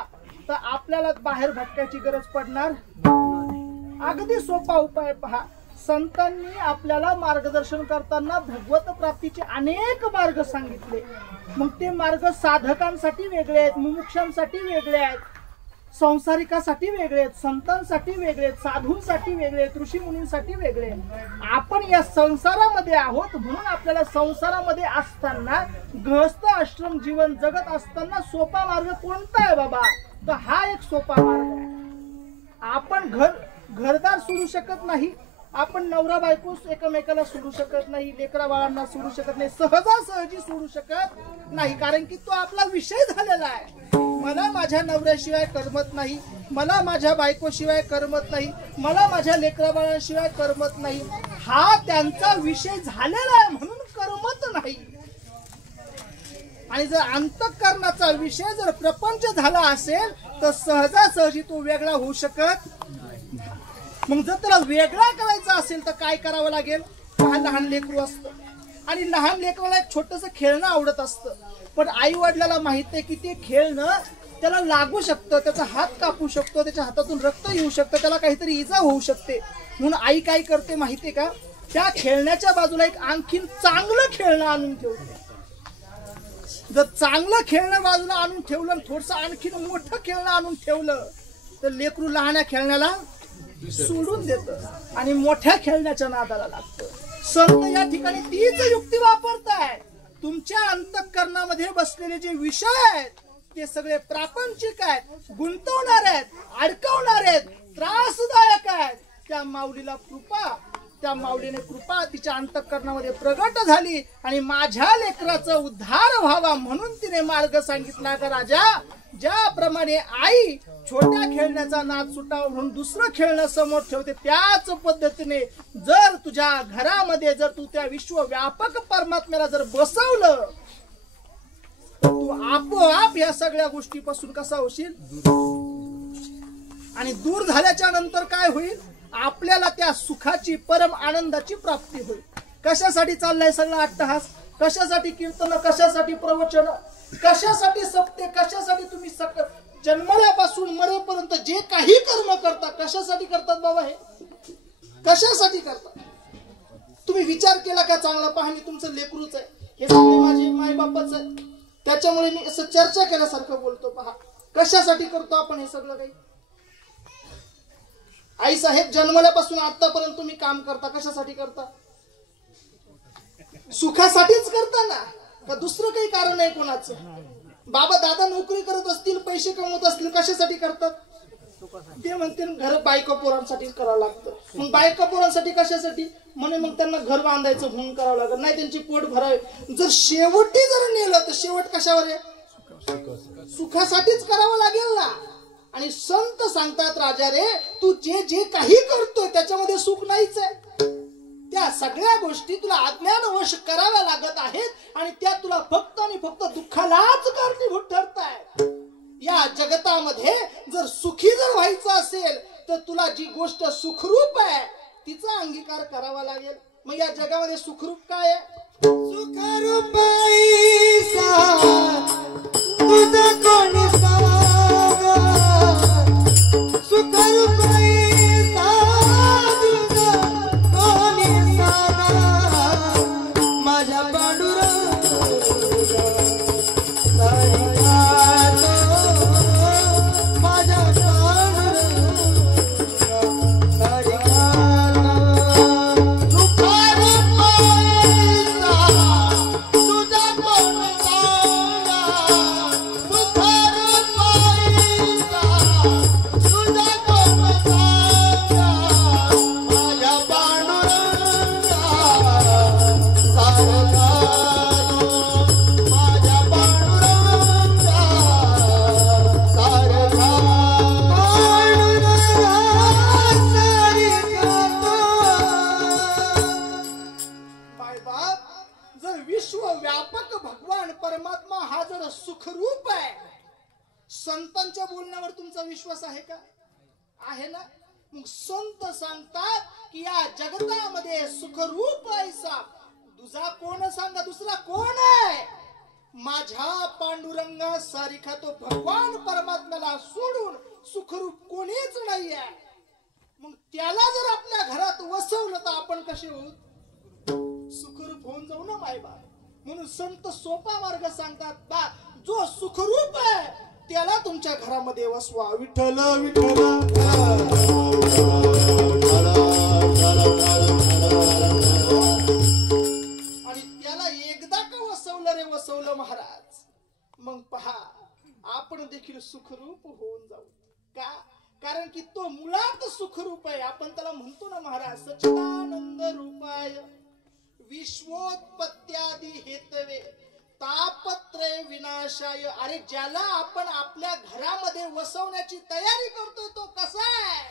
तर आपल्याला बाहेर भटकायची गरज पडणार. अगदी सोपा उपाय पहा. संतांनी आपल्याला मार्गदर्शन करताना भगवत प्राप्तीचे अनेक मार्ग सांगितले. मग ते मार्ग साधकांसाठी वेगळे आहेत, मुमुक्षांसाठी वेगळे आहेत, संसारिकासाठी वेगळे आहेत, संतांसाठी वेगळे आहेत, साधूंसाठी वेगळे आहेत, ऋषी मुनींसाठी वेगळे आहेत. आपण या संसारामध्ये आहोत म्हणून आपल्याला संसारामध्ये असताना गृहस्थ आश्रम जीवन जगत असताना सोपा मार्ग कोणता आहे बाबा? तर हा एक सोपा मार्ग आहे. आपण घरदार सोडू शकत नाही, आपण नवरा बायको एकमेकाला सोडू शकत नाही, लेकरा बाळांना सोडू शकत नाही, सहजासहजी सोडू शकत नाही. कारण की तो आपला विषय झालेला आहे. मला माझ्या नवऱ्याशिवाय करमत नाही, मला माझ्या बायकोशिवाय करमत नाही, मला माझ्या लेकरा बाळांशिवाय करमत नाही, हा त्यांचा विषय झालेला आहे म्हणून करमत नाही. आणि जर अंतःकरणाचा विषय जर प्रपंच झाला असेल तर सहजासहजी तो वेगळा होऊ शकत. मग जर त्याला वेगळा करायचा असेल तर काय करावं लागेल? लहान लेकरू असतं आणि लहान लेकराला एक छोटस खेळणं आवडत असतं, पण आई वडिलाला माहित आहे की ते खेळणं त्याला लागू शकतं, त्याचा हात कापू शकतो, त्याच्या हातातून रक्त येऊ शकतं, त्याला काहीतरी इजा होऊ शकते. म्हणून आई काय करते माहितीये का? त्या खेळण्याच्या बाजूला एक आणखीन चांगलं खेळणं आणून ठेवते. जर चांगलं खेळणं बाजूला आणून ठेवलं, थोडस आणखीन मोठं खेळणं आणून ठेवलं तर लेकरू लहान खेळण्याला सोडून देतं आणि मोठ्या खेळण्याच्या नादाला लागतं. संत या ठिकाणी तीच युक्ती वापरताय. तुमच्या अंतःकरणामध्ये बसलेले जे विषय आहेत ते सगळे प्रापंचिक आहेत, गुंतवणार आहेत, अडकवणार आहेत, त्रासदायक आहेत. त्या माऊलीला कृपा, त्या माऊलीने कृपा तिच्या अंतःकरणामध्ये प्रगट झाली आणि माझ्या लेकराचा उद्धार व्हावा म्हणून तिने मार्ग सांगितला का राजा, ज्याप्रमाणे आई छोट्या खेळण्याचा नाद सुटावा म्हणून दुसरं खेळणं समोर ठेवते, त्याच पद्धतीने जर तुझ्या घरामध्ये जर तू त्या विश्वव्यापक परमात्म्याला जर बसवलं, तू आपोआप या सगळ्या गोष्टीपासून कसा होशील, आणि दूर झाल्याच्या नंतर काय होईल, आपल्याला त्या सुखाची परम आनंदाची प्राप्ती होईल. कशासाठी चाललाय सगळा अट्टहास, कशासाठी कीर्तन, कशासाठी प्रवचन, कशासाठी सप्ते, कशासाठी तुम्ही जन्मल्यापासून मरेपर्यंत जे काही कर्म करता, कशासाठी करतात बाबा, हे कशासाठी करतात? तुम्ही विचार केला का चांगला? पहा, मी तुमचं लेकरूच आहे, हे सगळे माझे माय बापच आहे, त्याच्यामुळे मी असं चर्चा केल्यासारखं बोलतो. पहा कशासाठी करतो आपण हे सगळं काही. आई साहेब जन्मल्यापासून आतापर्यंत तुम्ही काम करता, कशासाठी करता? सुखासाठीच करता ना, का दुसरं काही कारण आहे कोणाचं? बाबा दादा नोकरी करत असतील, पैसे कमवत असतील, कशासाठी करतात? ते म्हणते घर बायका पोरांसाठी करावं लागतं. मग बायका पोरांसाठी कशासाठी? म्हणे मग त्यांना घर बांधायचं म्हणून करावं लागत नाही, त्यांची पोट भरावे. जर शेवटी जर नेलं तर शेवट कशावर आहे? सुखासाठीच करावं लागेल ना. आणि संत सांगतात, राजा रे तू जे जे काही करतोय त्याच्यामध्ये सुख नाहीच आहे. त्या सगळ्या गोष्टी तुला अज्ञानवश कराव्या लागत आहेत आणि त्या तुला फक्त आणि फक्त दुःखालाच कारणीभूत ठरतायत. या जगतामध्ये जर सुखी जर व्हायचं असेल तर तुला जी गोष्ट सुखरूप आहे तिचा अंगीकार करावा लागेल. मग या जगामध्ये सुखरूप काय आहे? सुखरूप ऐसा तुझा कोणी सांगा, सुखरूप ऐसा तुझा कोणी सांगा, माझ्या पांडुरंगा माझ्या संतांच्या बोलण्यावर तुमचा विश्वास आहे का? आहे ना. मग संत सांगतात की या जगतामध्ये सुखरूप ऐसा तुझा कोण सांगा, दुसरा कोण आहे? माझ्या पांडुरंगा सारिखा तो भगवान परमात्म्याला सोडून सुखरूप कोणीच नाहीये. मग त्याला जर आपल्या घरात वसवलं तर आपण कसे होऊ? सुखरूप होऊन जाऊ ना मायबा. म्हणून संत सोपा मार्ग सांगतात, बा जो सुखरूप आहे त्याला तुमच्या घरामध्ये वसवा. विठ्ठल विठ्ठल आणि त्याला एकदा का वसवलं रे वसवलं महाराज, मग पहा आपण देखील सुखरूप होऊन जाऊ. का? कारण की तो मुळात सुखरूप आहे. आपण त्याला म्हणतो ना महाराज, सच्चिदानंद रूपाय विश्वोत्पत्त्यादी हेतवे तापत्रय विनाशाय. अरे ज्याला आपण आपल्या घरामध्ये वसवण्याची तयारी करतोय तो कसा आहे?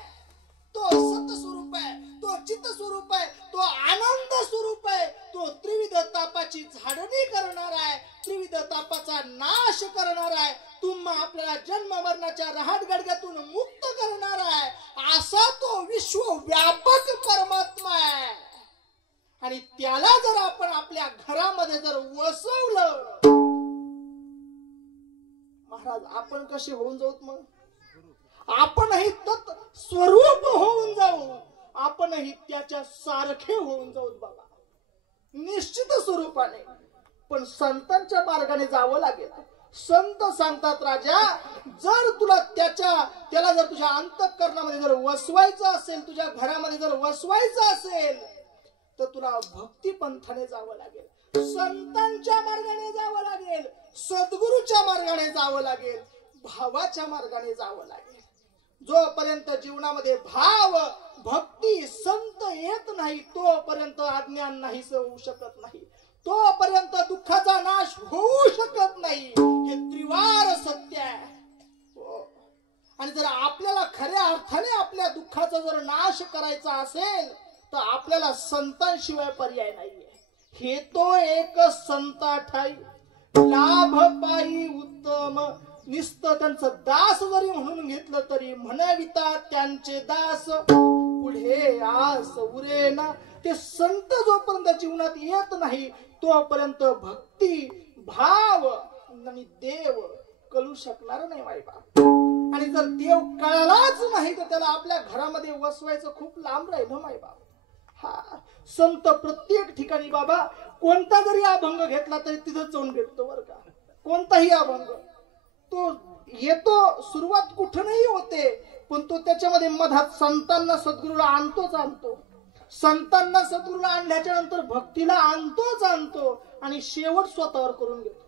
तो सत स्वरूप आहे, तो चित्त स्वरूप आहे, तो आनंद स्वरूप आहे, तो त्रिविध तापाची झाडणी करणार आहे, त्रिविध तापाचा नाश करणार आहे, तुम्हा आपल्याला जन्म मरणाच्या रहाटगडग्यातून मुक्त करणार आहे. असा तो विश्वव्यापक परमात्मा आहे. आणि त्याला जर आपण आपल्या घरामध्ये जर वसवलं महाराज, आपण कसे होऊन जाऊ? मग आपणही तत् स्वरूप होऊन जाऊ, आपणही त्याच्या सारखे होऊन जाऊ बाबा, निश्चित स्वरूपाने. पण संतांच्या मार्गाने जावं लागेल. संत सांगतात, राजा जर तुला त्याला जर तुझ्या अंतःकरणामध्ये जर वसवायचं असेल, तुझ्या घरामध्ये जर वसवायचं असेल तर तुला भक्ती पंथाने जावं लागेल, संतांच्या मार्गाने जावं लागेल, सद्गुरूच्या मार्गाने जावं लागेल, भावाच्या मार्गाने जावं लागेल. जोपर्यंत जीवनामध्ये भाव भक्ती संत येत नाही तोपर्यंत अज्ञान नाहीस होऊ शकत नाही, तोपर्यंत दुःखाचा नाश होऊ शकत नाही. हे त्रिवार सत्य आहे. आणि जर आपल्याला खऱ्या अर्थाने आपल्या दुःखाचा जर नाश करायचा असेल तर आपल्याला संतांशिवाय पर्याय नाहीये. हे तो एक संता ठाई लाभ पायी उत्तम निस्त त्यांचं दास जरी म्हणून घेतलं तरी म्हणविता त्यांचे दास पुढे आस उरेना. ते संत जोपर्यंत जीवनात येत नाही तोपर्यंत भक्ती भाव आणि देव कळू शकणार नाही मायबाप. आणि जर देव कळलाच नाही तर त्याला आपल्या घरामध्ये वसवायचं खूप लांब राहिलं मायबाप. हा संत प्रत्येक ठिकाणी बाबा कोणता जरी अभंग घेतला तरी तिथं जाऊन भेटतो बरं का. कोणताही अभंग तो येतो सुरुवात कुठूनही होते पण तो त्याच्यामध्ये मधात संतांना सद्गुरूला आणतो. संतांना सद्गुरूला आणल्याच्या नंतर भक्तीला आणतो आणि शेवट स्वतःवर करून घेतो.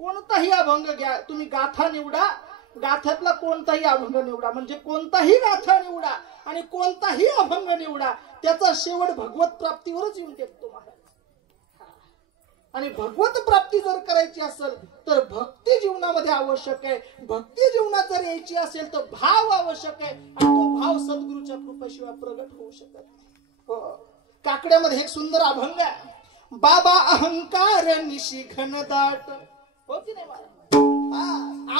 कोणताही अभंग घ्या तुम्ही, गाथा निवडा, गाथ्यातला कोणताही अभंग निवडा, म्हणजे कोणताही गाथा निवडा आणि कोणताही अभंग निवडा, त्याचा शेवट भगवत प्राप्तीवरच येऊन टेकतो महाराज. आणि भगवत प्राप्ती जर करायची असेल तर भक्ती जीवनामध्ये आवश्यक आहे. भक्ती जीवनात जर यायची असेल तर भाव आवश्यक आहे आणि तो भाव सद्गुरूच्या कृपेशिवाय प्रगट होऊ शकत नाही. काकड्यामध्ये एक सुंदर अभंग आहे. बाबा अहंकार निशी घनदाट. हो की नाही महाराज?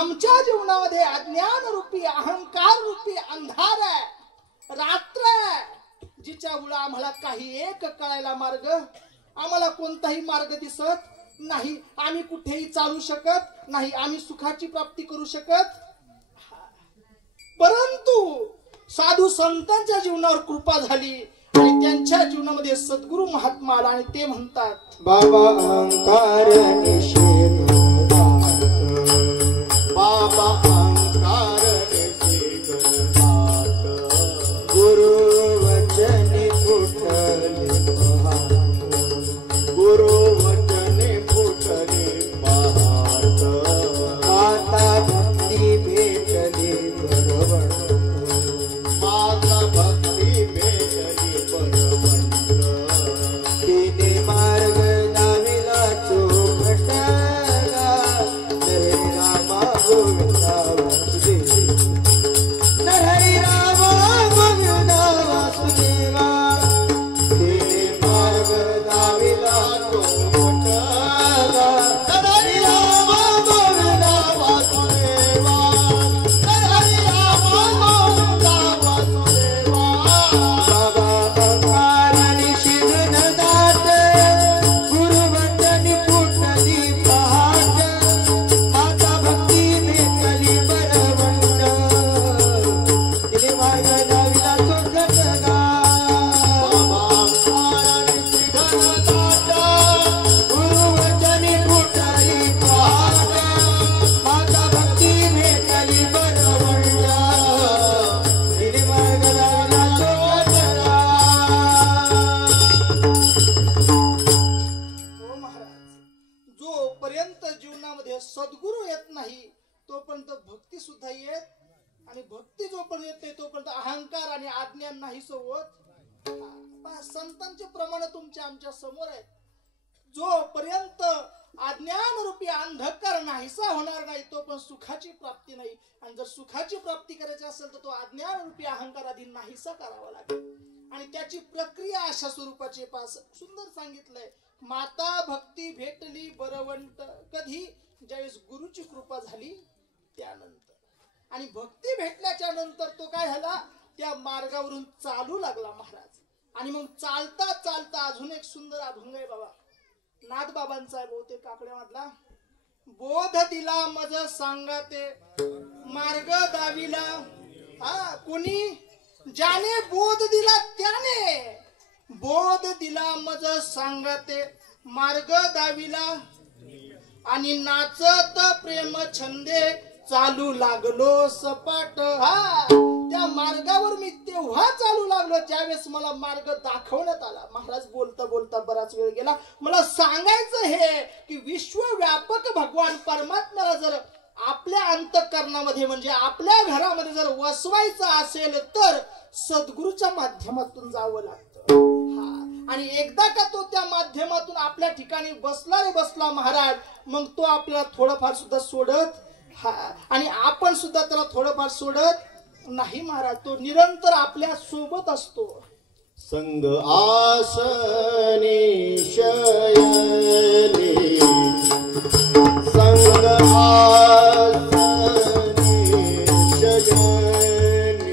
आमच्या जीवनामध्ये अज्ञान रूपी अहंकार रूपी अंधार आहे, रात्र आहे, जिच्यामुळे आम्हाला काही एक कळायला मार्ग, आम्हाला कोणताही मार्ग दिसत नाही. आम्ही कुठेही चालू शकत नाही, आम्ही सुखाची प्राप्ती करू शकत. परंतु साधू संतांच्या जीवनावर कृपा झाली आणि त्यांच्या जीवनामध्ये सद्गुरु महात्मा आला आणि ते म्हणतात बाबा अहंकार निषेध बाबा अहंकार निषेध गुरु वचने फुटले गुरु वचने फुटले पहात माता भक्ती भेटली बरोबर माता भक्ती भेटली परमंत तिने मार्ग दाविला चोखटला हरे रामा गोविंदा वासुदेवा हरे रामा गोविंदा वासुदेवा तिने मार्ग दाविला चोखटला हरे रामा गोविंदा वासुदेवा हरे रामा गोविंदा वासुदेवा बाबा अहंकार निषेध दाट गुरु वचनी फुटली पहाट माता भक्ती भेटली बळवंत तिने मार्ग दाविला चोखटला गुरु वचनी फुटली पहाट माता भक्ती भेटली बळवंत तिने मार्ग दाविला चोखटला. हो महाराज, जोपर्यंत जीवनामध्ये सद्गुरू येत नाही तोपर्यंत भक्ती सुद्धा येत आणि भक्ती जोपर्यंत येते तोपर्यंत अहंकार आणि अज्ञान नाही होत. संतांचे प्रमाण तुमच्या आमच्या समोर आहेत. जोपर्यंत अज्ञान रूपी अंधकार नाहीसा होणार नाही तोपर्यंत सुखाची प्राप्ती नाही. आणि जर सुखाची प्राप्ती करायची असेल तर तो अज्ञान रूपी अहंकार आधी नाहीसा करावा लागेल. आणि त्याची प्रक्रिया अशा स्वरूपाची पास सुंदर सांगितलंय. माता भक्ती भेटली बरवंत कधी, ज्यावेळेस गुरुची कृपा झाली त्यानंतर. आणि भक्ती भेटल्याच्या नंतर तो काय झाला, त्या मार्गावरून चालू लागला महाराज. आणि मग चालता चालता अजून एक सुंदर अभंग आहे बाबा, नाथ बाबांचा आहे बहुतेक काकड्यामधला. बोध दिला मज सांगाते मार्ग दाविला. कोणी ज्याने बोध दिला त्याने बोध दिला मज सांगते मार्ग दाविला. आणि नाचत प्रेम छंदे चालू लागलो सपाट. त्या मार्गावर मी तेव्हा चालू लागलो ज्यावेळेस मला मार्ग दाखवण्यात आला. महाराज बोलता बोलता बराच वेळ गेला. मला सांगायचं हे की विश्वव्यापक भगवान परमात्म्याला जर आपल्या अंतःकरणामध्ये म्हणजे आपल्या घरामध्ये जर वसवायचं असेल तर सद्गुरूच्या माध्यमातून जावं लागतं. आणि एकदा का तो त्या माध्यमातून आपल्या ठिकाणी बसला रे बसला महाराज, मग तो आपल्याला थोडंफार सुद्धा सोडत हा, आणि आपण सुद्धा त्याला थोडंफार सोडत नाही महाराज. तो निरंतर आपल्या सोबत असतो. संग आसनी शयनी संग आसनी शयनी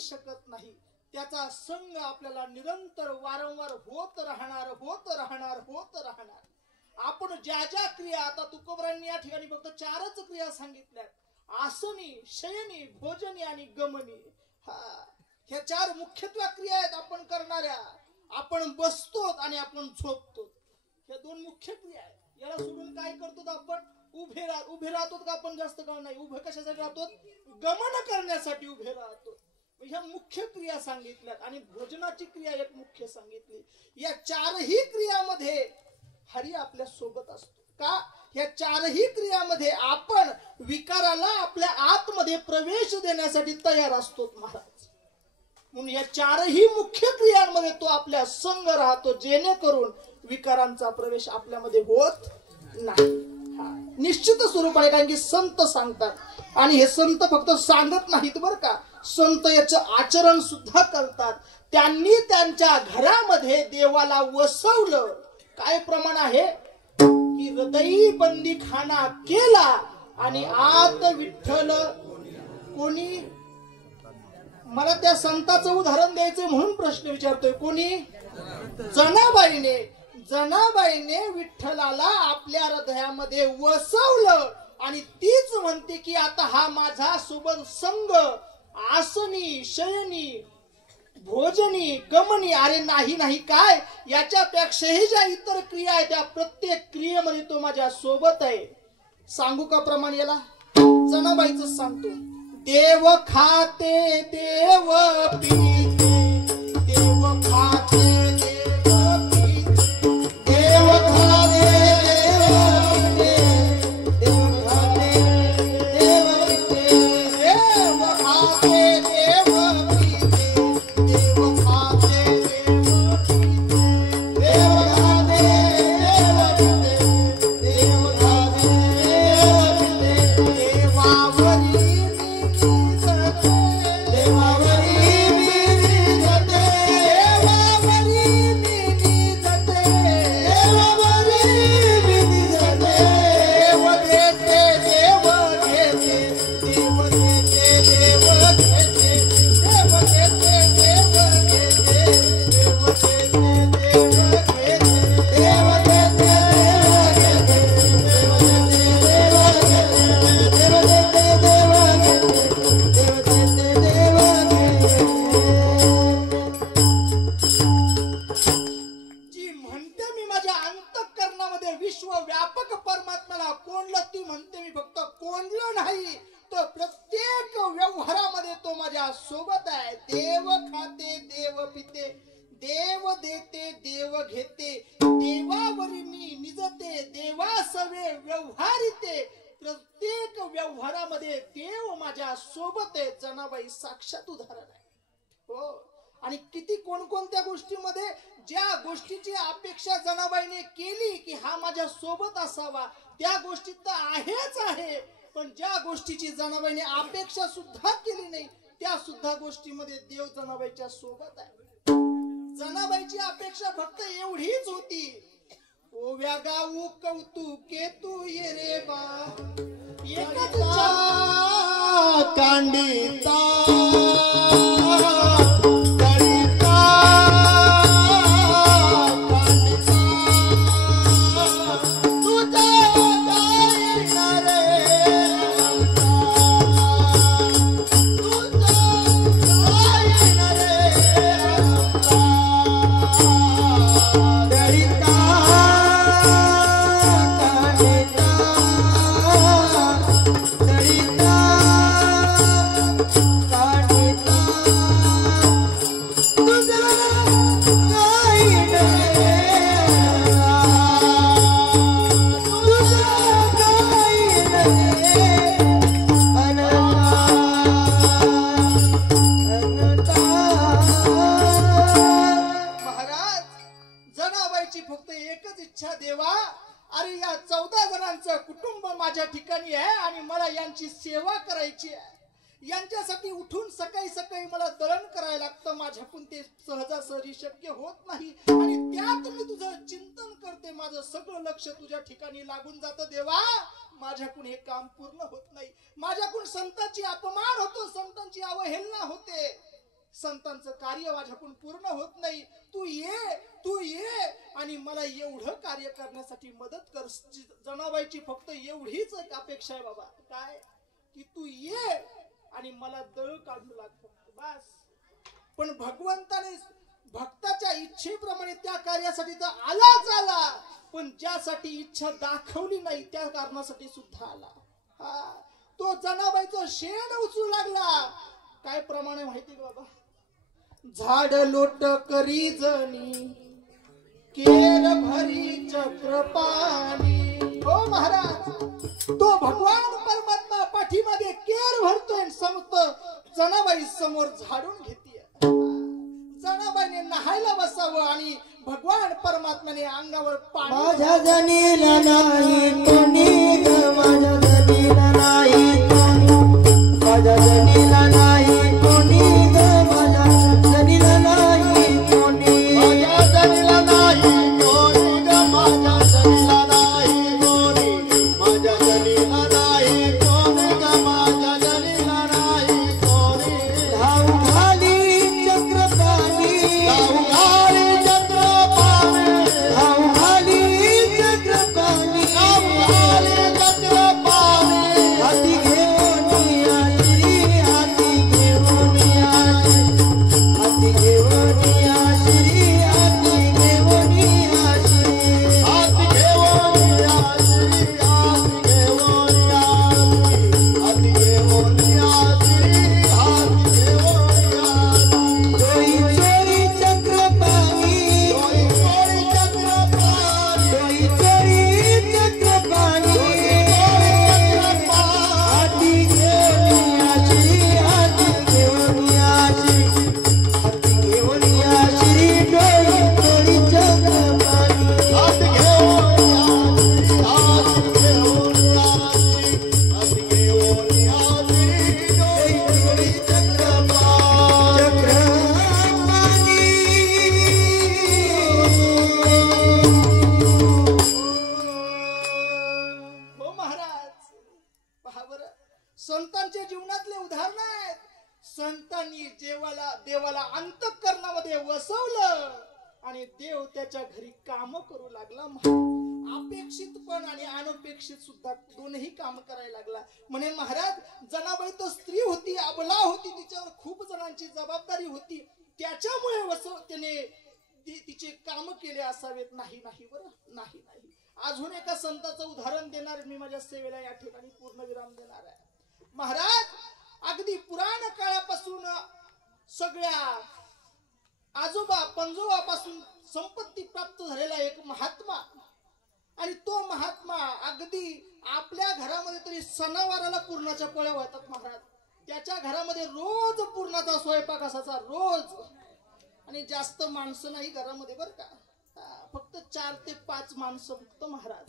शकत नाही. त्याचा संग आपल्याला निरंतर वारंवार होत राहणार. आपण ज्या ज्या क्रिया, आता तुकोबरांनी या ठिकाणी फक्त 4च क्रिया सांगितल्यात. आसनी, शयनी, भोजनी आणि गमनी. ह्या 4 मुख्यत्वे क्रिया आहेत आपण करणाऱ्या. आपण बसतो आणि आपण झोपतो. ह्या 2 मुख्य क्रिया आहेत. याला सोडून काय करतो आपण? उभे राहतो का आपण? जास्त काळ नाही. उभे कशासाठी राहतो? गमन करण्यासाठी उभे राहतो. ह्या मुख्य क्रिया सांगितल्यात आणि भोजनाची क्रिया एक मुख्य सांगितली. या 4ही क्रियामध्ये हरी आपल्या सोबत असतो. का? ह्या 4ही क्रियामध्ये आपण विकाराला आपल्या आतमध्ये प्रवेश देण्यासाठी तयार असतो महाराज. म्हणून या 4ही मुख्य क्रियांमध्ये तो आपल्या संग राहतो, जेणेकरून विकारांचा प्रवेश आपल्यामध्ये होत नाही. निश्चित स्वरूपाने, कारण की संत सांगतात आणि हे संत फक्त सांगत नाहीत बरं का, संत याचं आचरण सुद्धा करतात. त्यांनी त्यांच्या घरामध्ये देवाला वसवलं. काय प्रमाण आहे की हृदयी बंदीखाना केला आणि आत विठ्ठल कोणी. मला त्या संताचं उदाहरण द्यायचं म्हणून प्रश्न विचारतोय. कोणी? जनाबाईने विठ्ठलाला आपल्या हृदयामध्ये वसवलं आणि तीच म्हणते की आता हा माझा सोबत संग, आसनी, शयनी, भोजनी, गमनी. अरे नाही काय, याच्यापेक्षाही ज्या इतर क्रिया आहेत त्या प्रत्येक क्रियेमध्ये तो माझ्या सोबत आहे. सांगू का प्रमाण याला? जनाबाईच सांगतो. देव खाते देव पीते, देव खाते देव पीते, देव खाते देव पीते, देव खाते देव पीते, देव खाते देव पीते, देव खाते देव पीते, देव खाते देव पीते, देवावरी देवावरी कोंडलं ती म्हणते मी फक्त कोंडलं नाही, तो प्रत्येक व्यवहारामध्ये तो माझ्या सोबत आहे. देव खाते देव पिते, देव देते देव घेते, देवावरी मी निजते, देवासवे व्यवहारिते. प्रत्येक व्यवहारामध्ये देव माझ्या सोबत आहे. जनाबाई साक्षात उदाहरण आहे. हो, आणि किती कोणकोणत्या गोष्टीमध्ये ज्या गोष्टीची अपेक्षा जनाबाईने केली की हा माझ्या सोबत असावा, त्या गोष्टीत तर आहेच आहे. पण ज्या गोष्टीची जनाबाईने अपेक्षा सुद्धा केली नाही, त्या सुद्धा गोष्टीमध्ये देव जनाबाईच्या सोबत आहे. जनाबाईची अपेक्षा फक्त एवढीच होती, ओव्या गाऊ कौतुके तू ये रे बा. एकच कांडिता फक्त एकच इच्छा, देवा अरे या 14 जणांचं कुटुंब माझ्या ठिकाणी आहे आणि मला यांची सेवा करायची आहे. यांच्यासाठी उठून सकाळी सकाळी मला दळण करायला लागतं. माझ्याकडून ते सहजासहजी शक्य होत नाही आणि त्यात मी तुझं चिंतन करते. माझं सगळं लक्ष तुझ्या ठिकाणी लागून जातं. देवा माझ्याकडून हे काम पूर्ण होत नाही. माझ्याकडून संतांची अपमान होतो, संतांची अवहेलना होते, संतांचं कार्य माझ्याकडून पूर्ण होत नाही. तू ये आणि मला एवढं कार्य करण्यासाठी मदत कर. जनाबाईची फक्त एवढीच अपेक्षा आहे बाबा, काय की तू ये आणि मला दळ काढू लाग फक्त बस. पण भगवंताने भक्ताच्या इच्छेप्रमाणे त्या कार्यासाठी तर आलाच आला, पण ज्यासाठी इच्छा दाखवली नाही त्या कारणासाठी सुद्धा आला. हा, तो जनाबाईचं शेण उचलू लागला. काय प्रमाणे माहिती का बाबा, झाड लोट करी जणी केर भरी चक्रपाणी. हो महाराज, तो भगवान परमात्मा पाठीमागे केर भरतोय, समजत जनाबाई समोर झाडून घेतीये. जनाबाईने नहायला बसावं आणि भगवान परमात्म्याने अंगावर पाणी. माझ्या जनीला नाही कोणी ग, माझ्या जनीला नाही कोणी, माझ्या जनीला नाही कोणी ग, माझ्या जनीला नाही कोणी, माझ्या जनीला नाही कोणी ग, माझ्या जनीला नाही कोणी, माझ्या जनीला नाही कोणी ग, माझ्या जनीला नाही कोणी. धाव घाली चक्रपाणी, धाव घाली चक्रपाणी, धाव घाली चक्रपाणी, धाव घाली चक्रपाणी. हाती घेऊन आश्री, हाती घेऊन आश्री, हाती घेऊन आश्री, हाती घेऊन आश्री. हात घेऊन आश्री, हात घेऊन आश्री, हात घेऊन आश्री, हात घेऊन आश्री. चोरी चोरी चक्रपाणी, चोरी चोरी चक्रपाणी, चोरी चोरी चक्रपाणी, हाती घेऊन आश्री, हाती घेऊन आश्री, हाती घेऊन आश्री, चोरी चोरी चक्रपाणी. हात घेऊन आश्री, हात घेऊन आश्री, हात घेऊन आश्री, चोरी चोरी चक्रपाणी. हो महाराज, पहा बरं, संतांच्या जीवनातले उदाहरण आहेत. संतांनी देवाला अंतःकरणामध्ये वसवलं आणि देव त्याच्या घरी काम करू लागला. अपेक्षित पण आणि अनपेक्षित सुद्धा दोनही काम करायला लागला. म्हणे महाराज, जनाबाई तो स्त्री होती, अबला होती, तिच्यावर खूप जणांची जबाबदारी होती, त्याच्यामुळे त्याने तिचे काम केले असावेत. नाही बरं, नाही. अजून एका संताचं उदाहरण देणार मी माझ्या सेवेला या ठिकाणी पूर्ण विराम देणार आहे. महाराज अगदी पुराण काळापासून सगळ्या आजोबा पंजोबापासून संपत्ती प्राप्त झालेला एक महात्मा, आणि तो महात्मा अगदी आपल्या घरामध्ये तरी सणावाराला पूर्णाच्या पोळ्या वाहतात. महाराज त्याच्या घरामध्ये रोज पूर्णाचा स्वयंपाक असायचा, रोज. आणि जास्त माणसं नाही घरामध्ये बरं का, फक्त 4 ते 5 माणसं फक्त महाराज.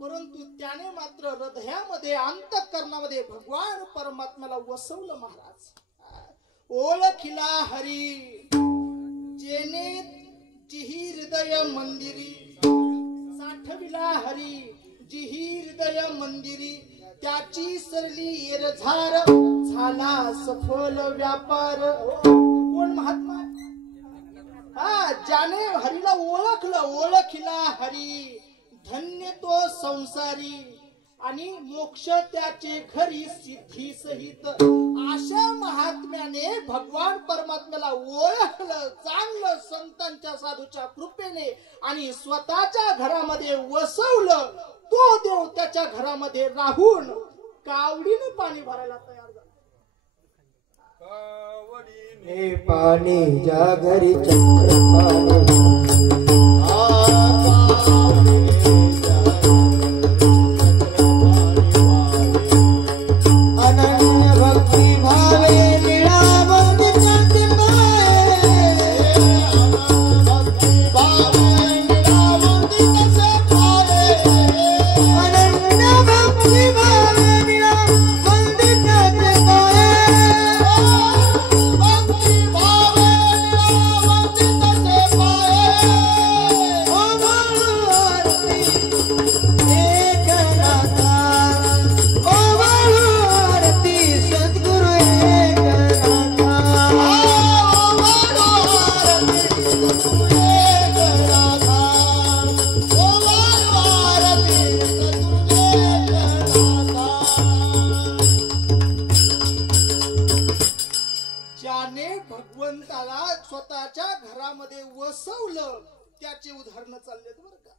परंतु त्याने मात्र हृदयामध्ये अंतःकरणामध्ये भगवान परमात्म्याला वसवलं. महाराज ओळखिला हरी जेने जिही हृदय मंदिरी, साठविला हरी जिही हृदय मंदिरी, त्याची सरली एरझार झाला सफल व्यापार. कोण महात्मा? ज्याने हरीला ओळखलं, ओळखिला हरी धन्य तो संसारी, आणि मोक्ष त्याचे घरी सिद्धी सहित. अशा महात्म्याने भगवान परमात्म्याला ओळखलं, जाणलं संतांच्या साधूच्या कृपेने, आणि स्वतःच्या घरामध्ये वसवलं. तो देव त्याच्या घरामध्ये राहून कावडीने पाणी भरायला तयार झाला. हे पाणी ज्या घरी चक्र पाणी, अनन्य भक्ती भावे वसवलं त्याचे उदाहरण चाललेत बरं का.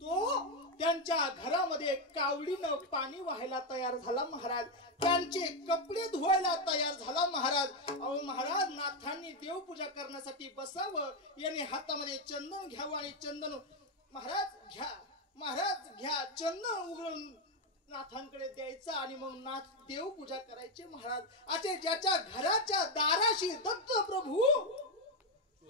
तो त्यांच्या घरामध्ये कावडीनं पाणी व्हायला तयार झाला. महाराज त्यांचे कपडे धुवायला तयार झाला. महाराज अहो महाराज नाथांनी देवपूजा करण्यासाठी बसावं, याने हातामध्ये चंदन घ्यावं आणि चंदन महाराज घ्या चंदन उघडून नाथांकडे द्यायचं आणि मग नाथ देवपूजा करायचे. महाराज असे ज्याच्या घराच्या दाराशी दत्त प्रभू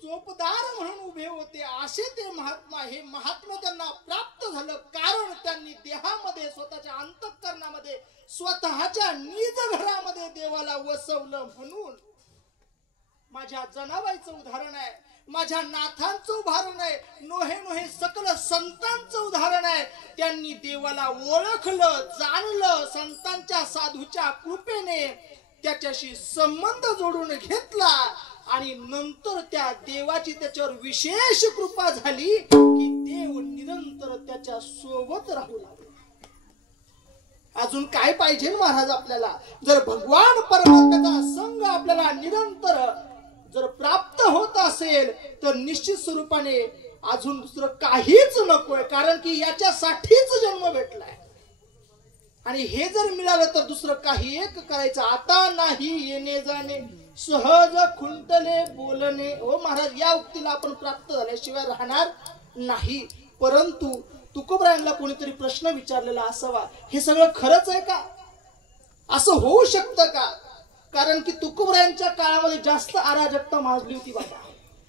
चोपदार म्हणून उभे होते, असे ते महात्मा. हे महात्मा त्यांना प्राप्त झालं कारण त्यांनी देहामध्ये स्वतःच्या अंतःकरणामध्ये स्वतःच्या निज घरामध्ये देवाला वसवलं. म्हणून माझ्या जनाबाईचं उदाहरण आहे, माझ्या नाथांचं उदाहरण आहे, नोहे नोहे सकल संतांचं उदाहरण आहे. त्यांनी देवाला ओळखलं, जाणलं, संतांच्या साधूच्या कृपेने त्याच्याशी संबंध जोडून घेतला आणि नंतर त्या देवाची त्याच्यावर विशेष कृपा झाली की देव निरंतर त्याच्या सोबत राहू लागला. अजून काय पाहिजे महाराज आपल्याला? जर भगवान परमात्म्याचा संग आपल्याला निरंतर जर प्राप्त होत असेल तर निश्चित स्वरूपाने अजून दुसरं काहीच नकोय, कारण की याच्यासाठीच जन्म भेटलाय. आणि हे जर मिळालं तर दुसरं काही एक करायचं आता नाही. येणे जाणे सहज खुंटले बोलणे. हो महाराज या उक्तीला आपण प्राप्त झाल्याशिवाय राहणार नाही. परंतु तुकोबरायांना कोणीतरी प्रश्न विचारलेला असावा, हे सगळं खरंच आहे का? असं होऊ शकतं का? कारण की तुकोबरायांच्या काळामध्ये जास्त अराजकता माजली होती बाबा.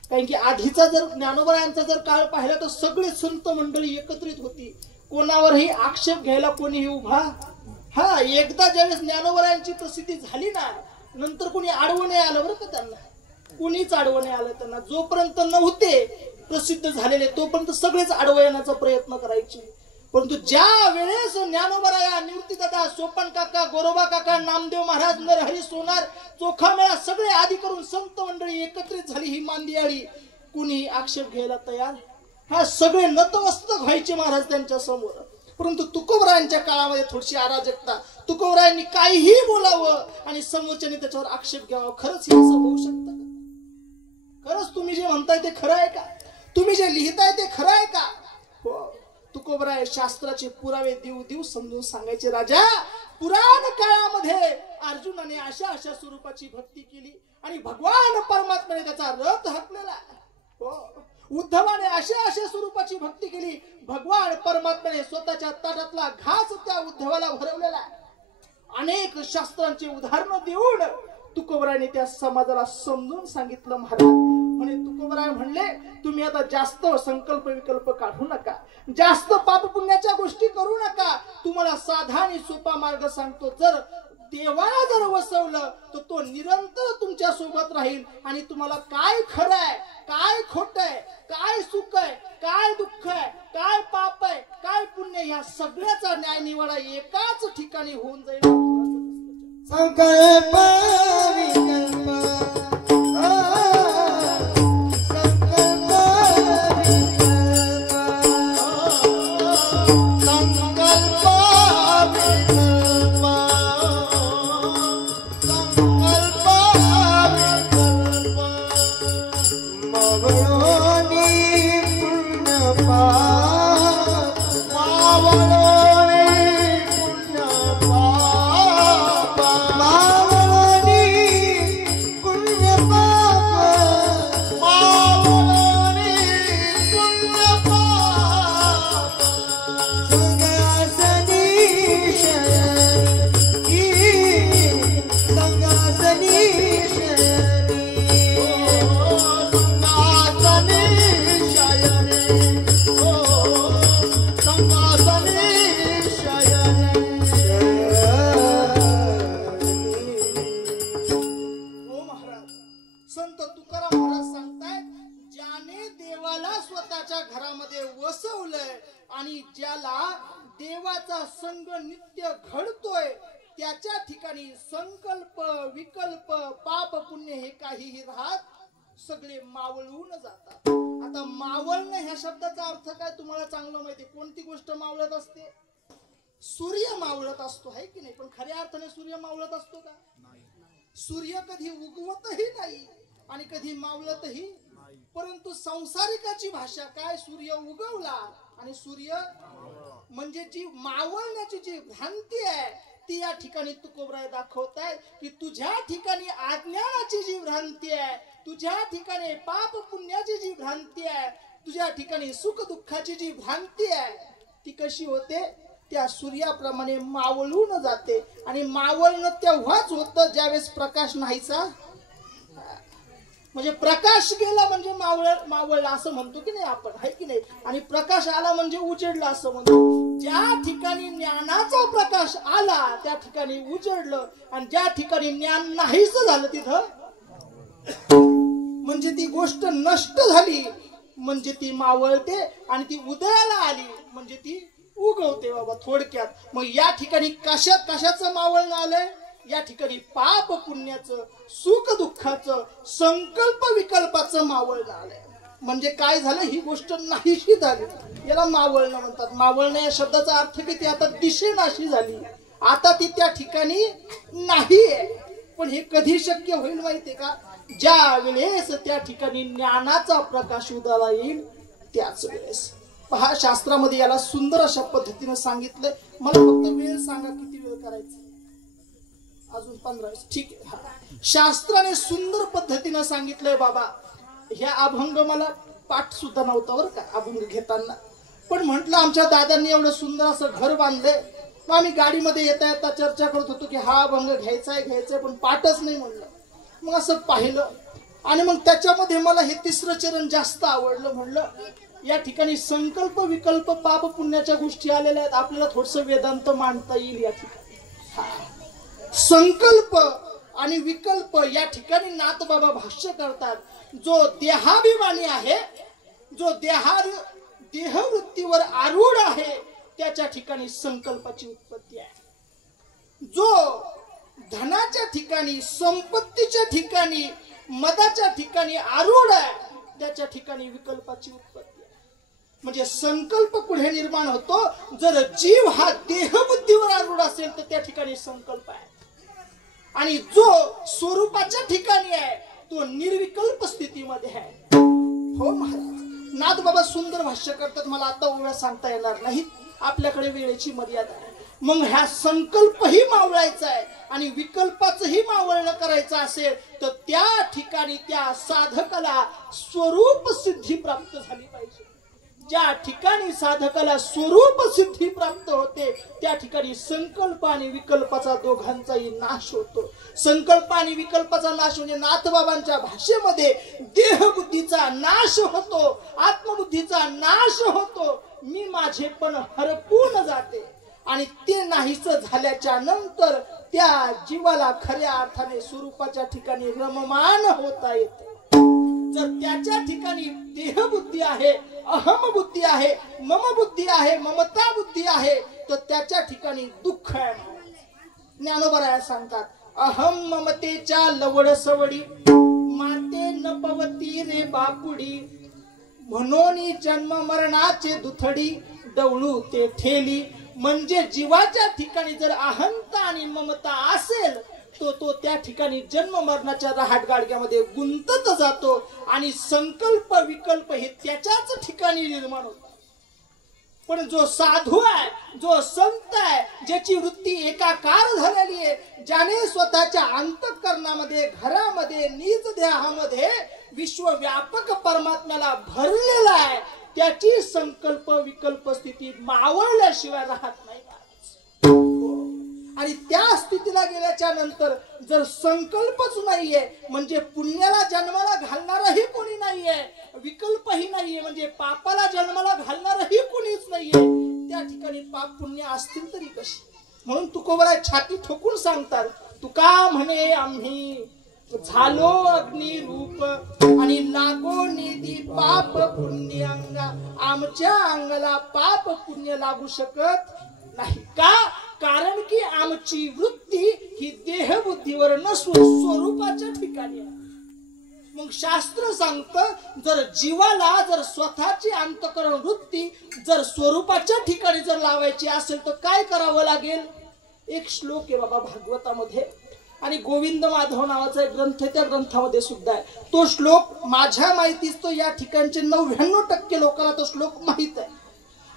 कारण की आधीचा जर ज्ञानोबरायांचा जर काळ पाहिला तर सगळे संत मंडळी एकत्रित होती, कोणावरही आक्षेप घ्यायला कोणीही उभा. एकदा ज्यावेळेस ज्ञानोबरायांची प्रसिद्धी झाली ना, नंतर कोणी आडवं नाही आलं बरं का त्यांना, कोणीच आडवं नाही आलं त्यांना. जोपर्यंत नव्हते प्रसिद्ध झालेले तोपर्यंत सगळेच आडवं येण्याचा प्रयत्न करायचे. परंतु ज्या वेळेस ज्ञानोबराया, निवृत्तीदादा, सोपन काका, गोरोबा काका, नामदेव महाराज, नरहरी सोनार, चोखामेळा सगळे आदी करून संत मंडळी एकत्रित झाली, ही मांदियाळी, कुणीही आक्षेप घ्यायला तयार. सगळे नतमस्तक व्हायचे महाराज त्यांच्या समोर. परंतु तुकोबरायांच्या काळामध्ये थोडीशी अराजकता, तुकोबरायांनी काहीही बोलावं आणि समोरच्याने त्याच्यावर आक्षेप घ्यावा. खरंच हे असं होऊ शकतं का? खरंच तुम्ही जे म्हणताय ते खरं आहे का? तुम्ही जे लिहिताय ते खरं आहे का? हो, तुकोबराय शास्त्राचे पुरावे देऊ देऊ समजून सांगायचे. राजा, पुराण काळामध्ये अर्जुनाने अशा अशा स्वरूपाची भक्ती केली आणि भगवान परमात्म्याने त्याचा रथ हाकलेला. हो, उद्धवाने अशा अशा स्वरूपाची भक्ती केली, भगवान परमात्म्याने स्वतःच्या ताटातला घास त्या उद्धवाला भरवलेला. अनेक शास्त्रांचे उदाहरण देऊन तुकोबरायने त्या समाजाला समजून सांगितलं. महाराज म्हणे, तुकोबराय म्हणले, तुम्ही आता जास्त संकल्प विकल्प काढू नका, जास्त पाप पुण्याच्या गोष्टी करू नका. तुम्हाला साधा आणि सोपा मार्ग सांगतो. जर देवाला जर वसवलं तर तो निरंतर तुमच्या सोबत राहील आणि तुम्हाला काय खरं आहे, काय खोट आहे, काय सुख आहे, काय दुःख आहे, काय पाप आहे, काय पुण्य, या सगळ्याचा न्याय निवाडा एकाच ठिकाणी होऊन जाईल. संकल्प विकल्प विकल्प पाप पुण्य हे काहीही राहत, सगळे मावळून जातात. आता मावळणं ह्या शब्दाचा अर्थ काय तुम्हाला चांगलं माहिती. कोणती गोष्ट मावळत असते? सूर्य मावळत असतो, आहे की नाही? पण खऱ्या अर्थाने सूर्य मावळत असतो का? सूर्य कधी उगवतही नाही आणि कधी मावळतही. परंतु संसारिकाची भाषा काय? सूर्य उगवला आणि सूर्य म्हणजे जी मावळण्याची जी भ्रांती आहे ती या ठिकाणी तुकोबराय दाखवतायत की तुझ्या ठिकाणी अज्ञानाची जी भ्रांती आहे, तुझ्या ठिकाणी पाप पुण्याची जी भ्रांती आहे, तुझ्या ठिकाणी सुख दुःखाची जी भ्रांती आहे ती कशी होते? त्या सूर्याप्रमाणे मावळून जाते. आणि मावळणं तेव्हाच होतं ज्यावेळेस प्रकाश नाहीचा, म्हणजे प्रकाश गेला म्हणजे मावळला असं म्हणतो की नाही आपण, आहे की नाही? आणि प्रकाश आला म्हणजे उजेडला असं म्हणतो. ज्या ठिकाणी ज्ञानाचा प्रकाश आला त्या ठिकाणी उजेडलं आणि ज्या ठिकाणी ज्ञान नाहीच झालं तिथं म्हणजे ती गोष्ट नष्ट झाली, म्हणजे ती मावळते. आणि ती उदयाला आली म्हणजे ती उगवते बाबा थोडक्यात. मग या ठिकाणी कशाचं मावळणं आलंय? या ठिकाणी पाप पुण्याचं, सुख दुःखाचं, संकल्प विकल्पाचं मावळणं आलंय. म्हणजे काय झालं? ही गोष्ट नाहीशी झाली, याला मावळणं म्हणतात. मावळणं या शब्दाचा अर्थ की ती आता दिशेनाशी झाली, आता ती त्या ठिकाणी नाहीये. पण हे कधी शक्य होईल माहितीये का? ज्या वेळेस त्या ठिकाणी ज्ञानाचा प्रकाश उदयाला येईल त्याच वेळेस. पहा, शास्त्रामध्ये याला सुंदर अशा पद्धतीने सांगितलंय. मला फक्त वेळ सांगा, किती वेळ करायचा? अजून 15. ठीक आहे. शास्त्राने सुंदर पद्धतीने सांगितलंय बाबा. ह्या अभंग मला पाठ सुद्धा नव्हता बरं का अभंग घेताना, पण म्हटलं आमच्या दादांनी एवढं सुंदर असं घर बांधलंय. मग आम्ही गाडीमध्ये येता येता चर्चा करत होतो की हा अभंग घ्यायचाय, पण पाठच नाही म्हणलं. मग असं पाहिलं आणि मग त्याच्यामध्ये मला हे 3रं चरण जास्त आवडलं. म्हणलं या ठिकाणी संकल्प विकल्प पाप पुण्याच्या गोष्टी आलेल्या आहेत, आपल्याला थोडस वेदांत मांडता येईल या ठिकाणी. संकल्प आणि विकल्प या ठिकाणी नाथबाबा भाष्य करतात. जो देहाभिमानी आहे, जो देहवृत्तीवर आरूढ आहे त्याच्या ठिकाणी संकल्पाची उत्पत्ती आहे. जो धनाच्या ठिकाणी, संपत्तीच्या ठिकाणी, मदाच्या ठिकाणी आरूढ आहे त्याच्या ठिकाणी विकल्पाची उत्पत्ती आहे. म्हणजे संकल्प पुढे निर्माण होतो. जर जीव हा देहबुद्धीवर आरूढ असेल तर त्या ठिकाणी संकल्प आहे. आणि जो स्वरूपाच्या ठिकाणी आहे तो निर्विकल्प स्थितीमध्ये आहे. हो महाराज, नाथबाबा सुंदर भाष्य करतात, मला आता ओव्या सांगता येणार नाहीत, आपल्याकडे वेळेची मर्यादा आहे. मग ह्या संकल्पही मावळायचा आहे आणि विकल्पाचंही मावळणं करायचं असेल तर त्या ठिकाणी त्या साधकाला स्वरूप सिद्धी प्राप्त झाली पाहिजे. ज्या ठिकाणी साधकाला स्वरूप सिद्धी प्राप्त होते त्या ठिकाणी संकल्प आणि विकल्पाचा दोघांचाही नाश होतो. संकल्प आणि विकल्पाचा नाश म्हणजे नाथबाबांच्या भाषेमध्ये देहबुद्धीचा नाश होतो, आत्मबुद्धीचा नाश होतो, मी माझे पण हरपून जाते आणि ते नाहीस झाल्याच्या नंतर त्या जीवाला खऱ्या अर्थाने स्वरूपाच्या ठिकाणी रममान होता येते. जर त्याच्या ठिकाणी देहबुद्धी आहे, अहम बुद्धी आहे, मम बुद्धी आहे, ममता बुद्धी आहे तर त्याच्या ठिकाणी दुःख आहे. ज्ञानोबराया सांगतात, अहम ममतेच्या लवड सवडी माते न पवती रे बापुडी, म्हणून जन्म मरणाचे दुथडी डवळू ते ठेली. म्हणजे जीवाच्या ठिकाणी जर अहंता आणि ममता असेल तो त्या ठिकाणी जन्म मरणाच्या रहाट गाडग्यामध्ये गुंतत जातो आणि संकल्प विकल्प हे त्याच्याच ठिकाणी निर्माण होतात. पण जो साधू आहे, जो संत आहे, ज्याची वृत्ती एकाकार झालेली आहे, ज्याने स्वतःच्या अंतःकरणामध्ये घरामध्ये निज देहामध्ये विश्वव्यापक परमात्म्याला भरलेला आहे, त्याची संकल्प विकल्प स्थिती मावळल्याशिवाय राहत नाही. आणि त्या स्थितीला गेल्याच्या नंतर जर संकल्पच नाहीये म्हणजे पुण्याला जन्माला घालणारही कोणी नाहीये, विकल्पही नाहीये म्हणजे पापाला जन्माला घालणारही कोणीच नाहीये, त्या ठिकाणी पाप पुण्य असतील तरी कशी. म्हणून तुकोबराय छाती ठोकून सांगतात, तुका म्हणे आम्ही झालो अग्निरूप आणि लागो निधी पाप पुण्य अंगा, आमच्या अंगाला पाप पुण्य लागू शकत नाही. का? कारण की आमची वृत्ती ही देहबुद्धीवर नसून स्वरूपाच्या ठिकाणी आहे. मग शास्त्र सांगतं, जर जीवाला जर स्वतःची अंतःकरण वृत्ती जर स्वरूपाच्या ठिकाणी जर लावायची असेल तर काय करावं लागेल. एक श्लोक आहे बाबा भागवतामध्ये आणि गोविंद माधव नावाचा एक ग्रंथ त्या ग्रंथामध्ये सुद्धा आहे. तो श्लोक माझ्या माहितीच तो या ठिकाणचे 99% लोकांना तो श्लोक माहित आहे.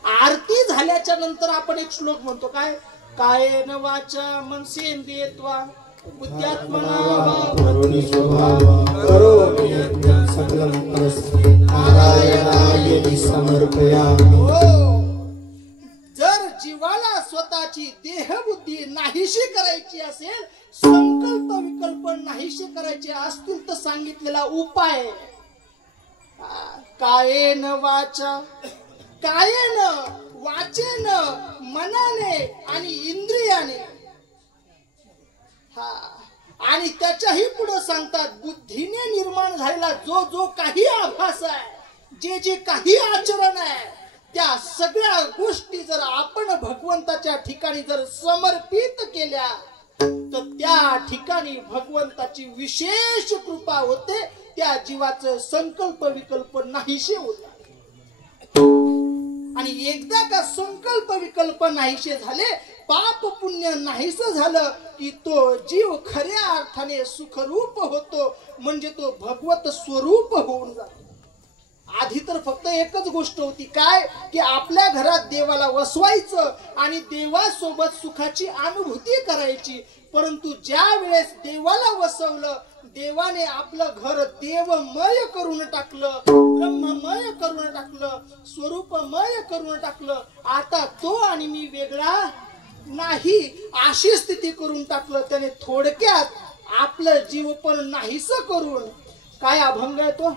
आरती झाल्याच्या नंतर आपण एक श्लोक म्हणतो, काय? कायेन वाचा मनसेंद्रियत्वा बुद्ध्यात्मना वा प्रकृती स्वभाव करोमि यज्ञं सकलं परस्मै नारायणाय समर्पयामि. जर जीवाला स्वतःची देहबुद्धी नाहीशी करायची असेल, संकल्प विकल्प नाहीशी करायचे असतील तर सांगितलेला उपाय कायेन वाचा, कायेन वाचेन मनाने आणि इंद्रियाने, आणि त्याच्याही पुढे सांगतात बुद्धीने निर्माण झालेला जो काही आभास आहे, जे काही आचरण आहे, त्या सगळ्या गोष्टी जर आपण भगवंताच्या ठिकाणी जर समर्पित केल्या तर त्या ठिकाणी भगवंताची विशेष कृपा होते. त्या जीवाचं संकल्प विकल्प नाहीसे होतात. आणि एकदा का संकल्प विकल्प नाहीसे झाले, पाप पुण्य नाहीस झालं की तो जीव खऱ्या अर्थाने सुखरूप होतो, म्हणजे तो भगवत स्वरूप होऊन जातो. आधी तर फक्त एकच गोष्ट होती, काय? की आपल्या घरात देवाला वसवायचं आणि देवासोबत सुखाची अनुभूती करायची. परंतु ज्या वेळेस देवाला वसवलं, देवाने आपलं घर देवमय करून टाकलं, ब्रह्ममय करून टाकलं, स्वरूपमय करून टाकलं. आता तो आणि मी वेगळा नाही अशी स्थिती करून टाकलं. त्याने थोडक्यात आपलं जीव पण नाहीस करून काय अभंग आहे तो,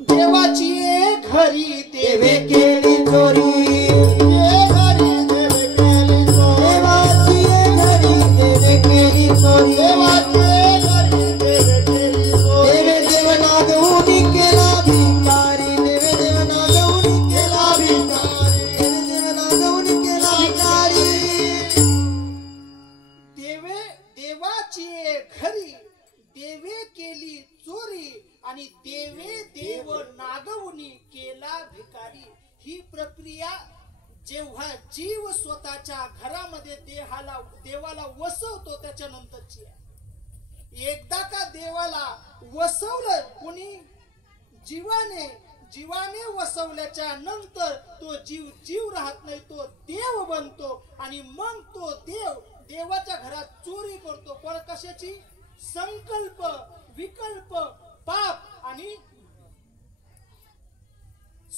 देवाची घरी देवे केली चोरी, देवाची घरी देवे केली चोरी, देवे देव नागवूनी केला भिकारी, देवे देव नागवूनी केला भिकारी, देवे देव नागवूनी केला भिकारी. देवाची घरी देवे केली चोरी आणि देवे देव नागवूनी केला भिकारी. ही प्रक्रिया जेव्हा जीव स्वतःच्या घरामध्ये देवाला वसवतो त्याच्यानंतरची आहे. एकदा का देवाला वसवलं कोणी, जीवाने वसवल्याच्या नंतर तो जीव राहत नाही, तो देव बनतो आणि मग तो देवाच्या घरात चोरी करतो. पण कशाची? संकल्प, विकल्प, पाप आणि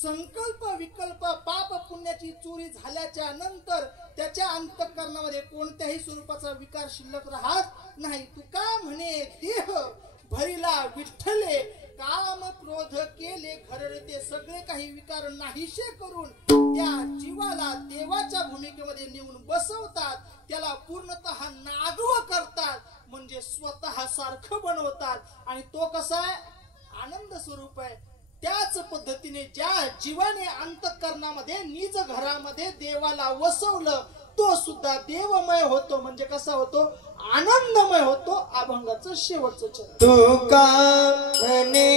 संकल्प, विकल्प, पाप, पुण्याची चोरी झाल्याच्या नंतर त्याच्या अंतःकरणामध्ये कोणत्याही स्वरूपाचा विकार शिल्लक राहत नाही. तुका म्हणे देह भरिला विठ्ठले, काम क्रोध केले घररे, ते सगळे काही विकार नाहीसे करून त्या जीवाला देवाच्या भूमिकेमध्ये नेऊन बसवतात. त्याला पूर्णतः नागव करतात, म्हणजे स्वतः सारखं बनवतात. आणि तो कसा आहे? आनंद स्वरूप आहे. त्याच पद्धतीने ज्या जीवाने अंतःकरणामध्ये निज घरामध्ये देवाला वसवलं तो सुद्धा देवमय होतो. म्हणजे कसा होतो? आनंदमय होतो. अभंगाचं शेवटचं चरण. तुका म्हणे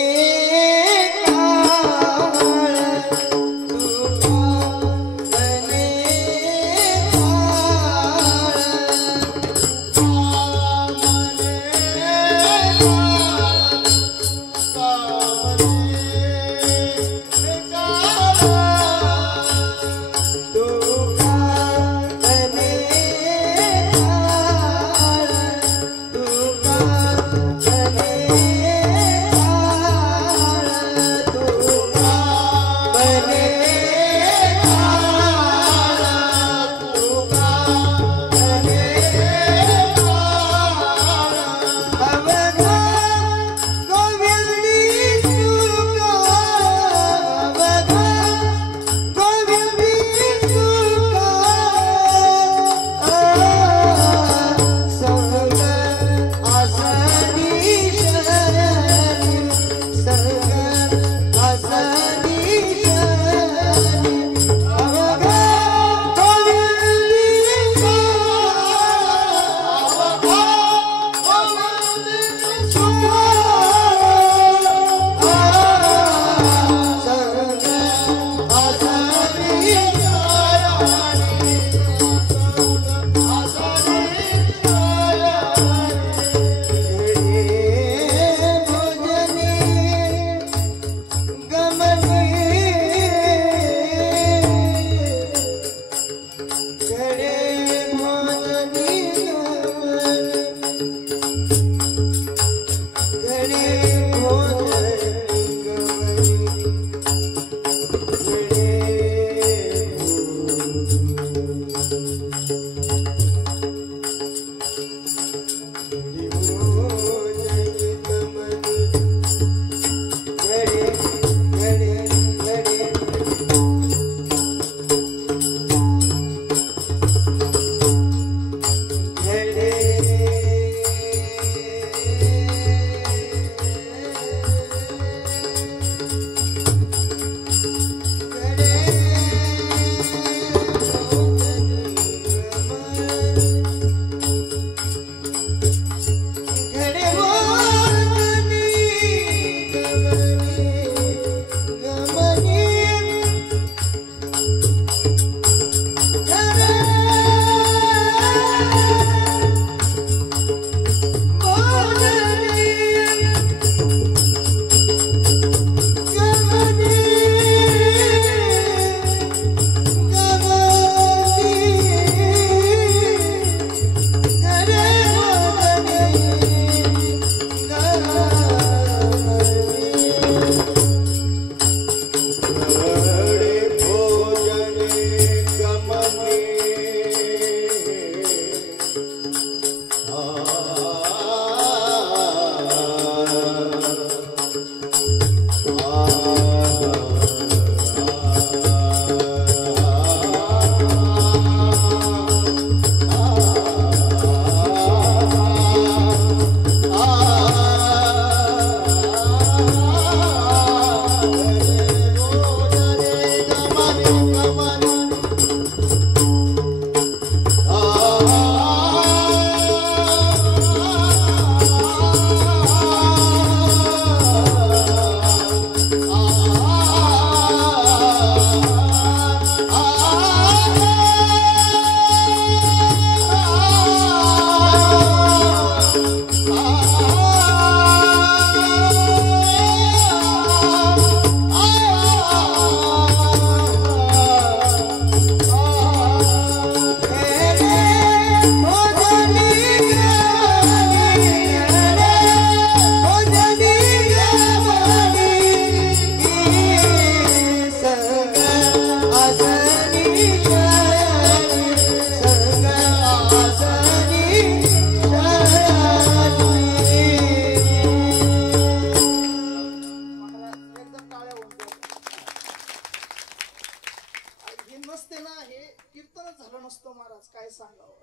महाराज काय सांगावं,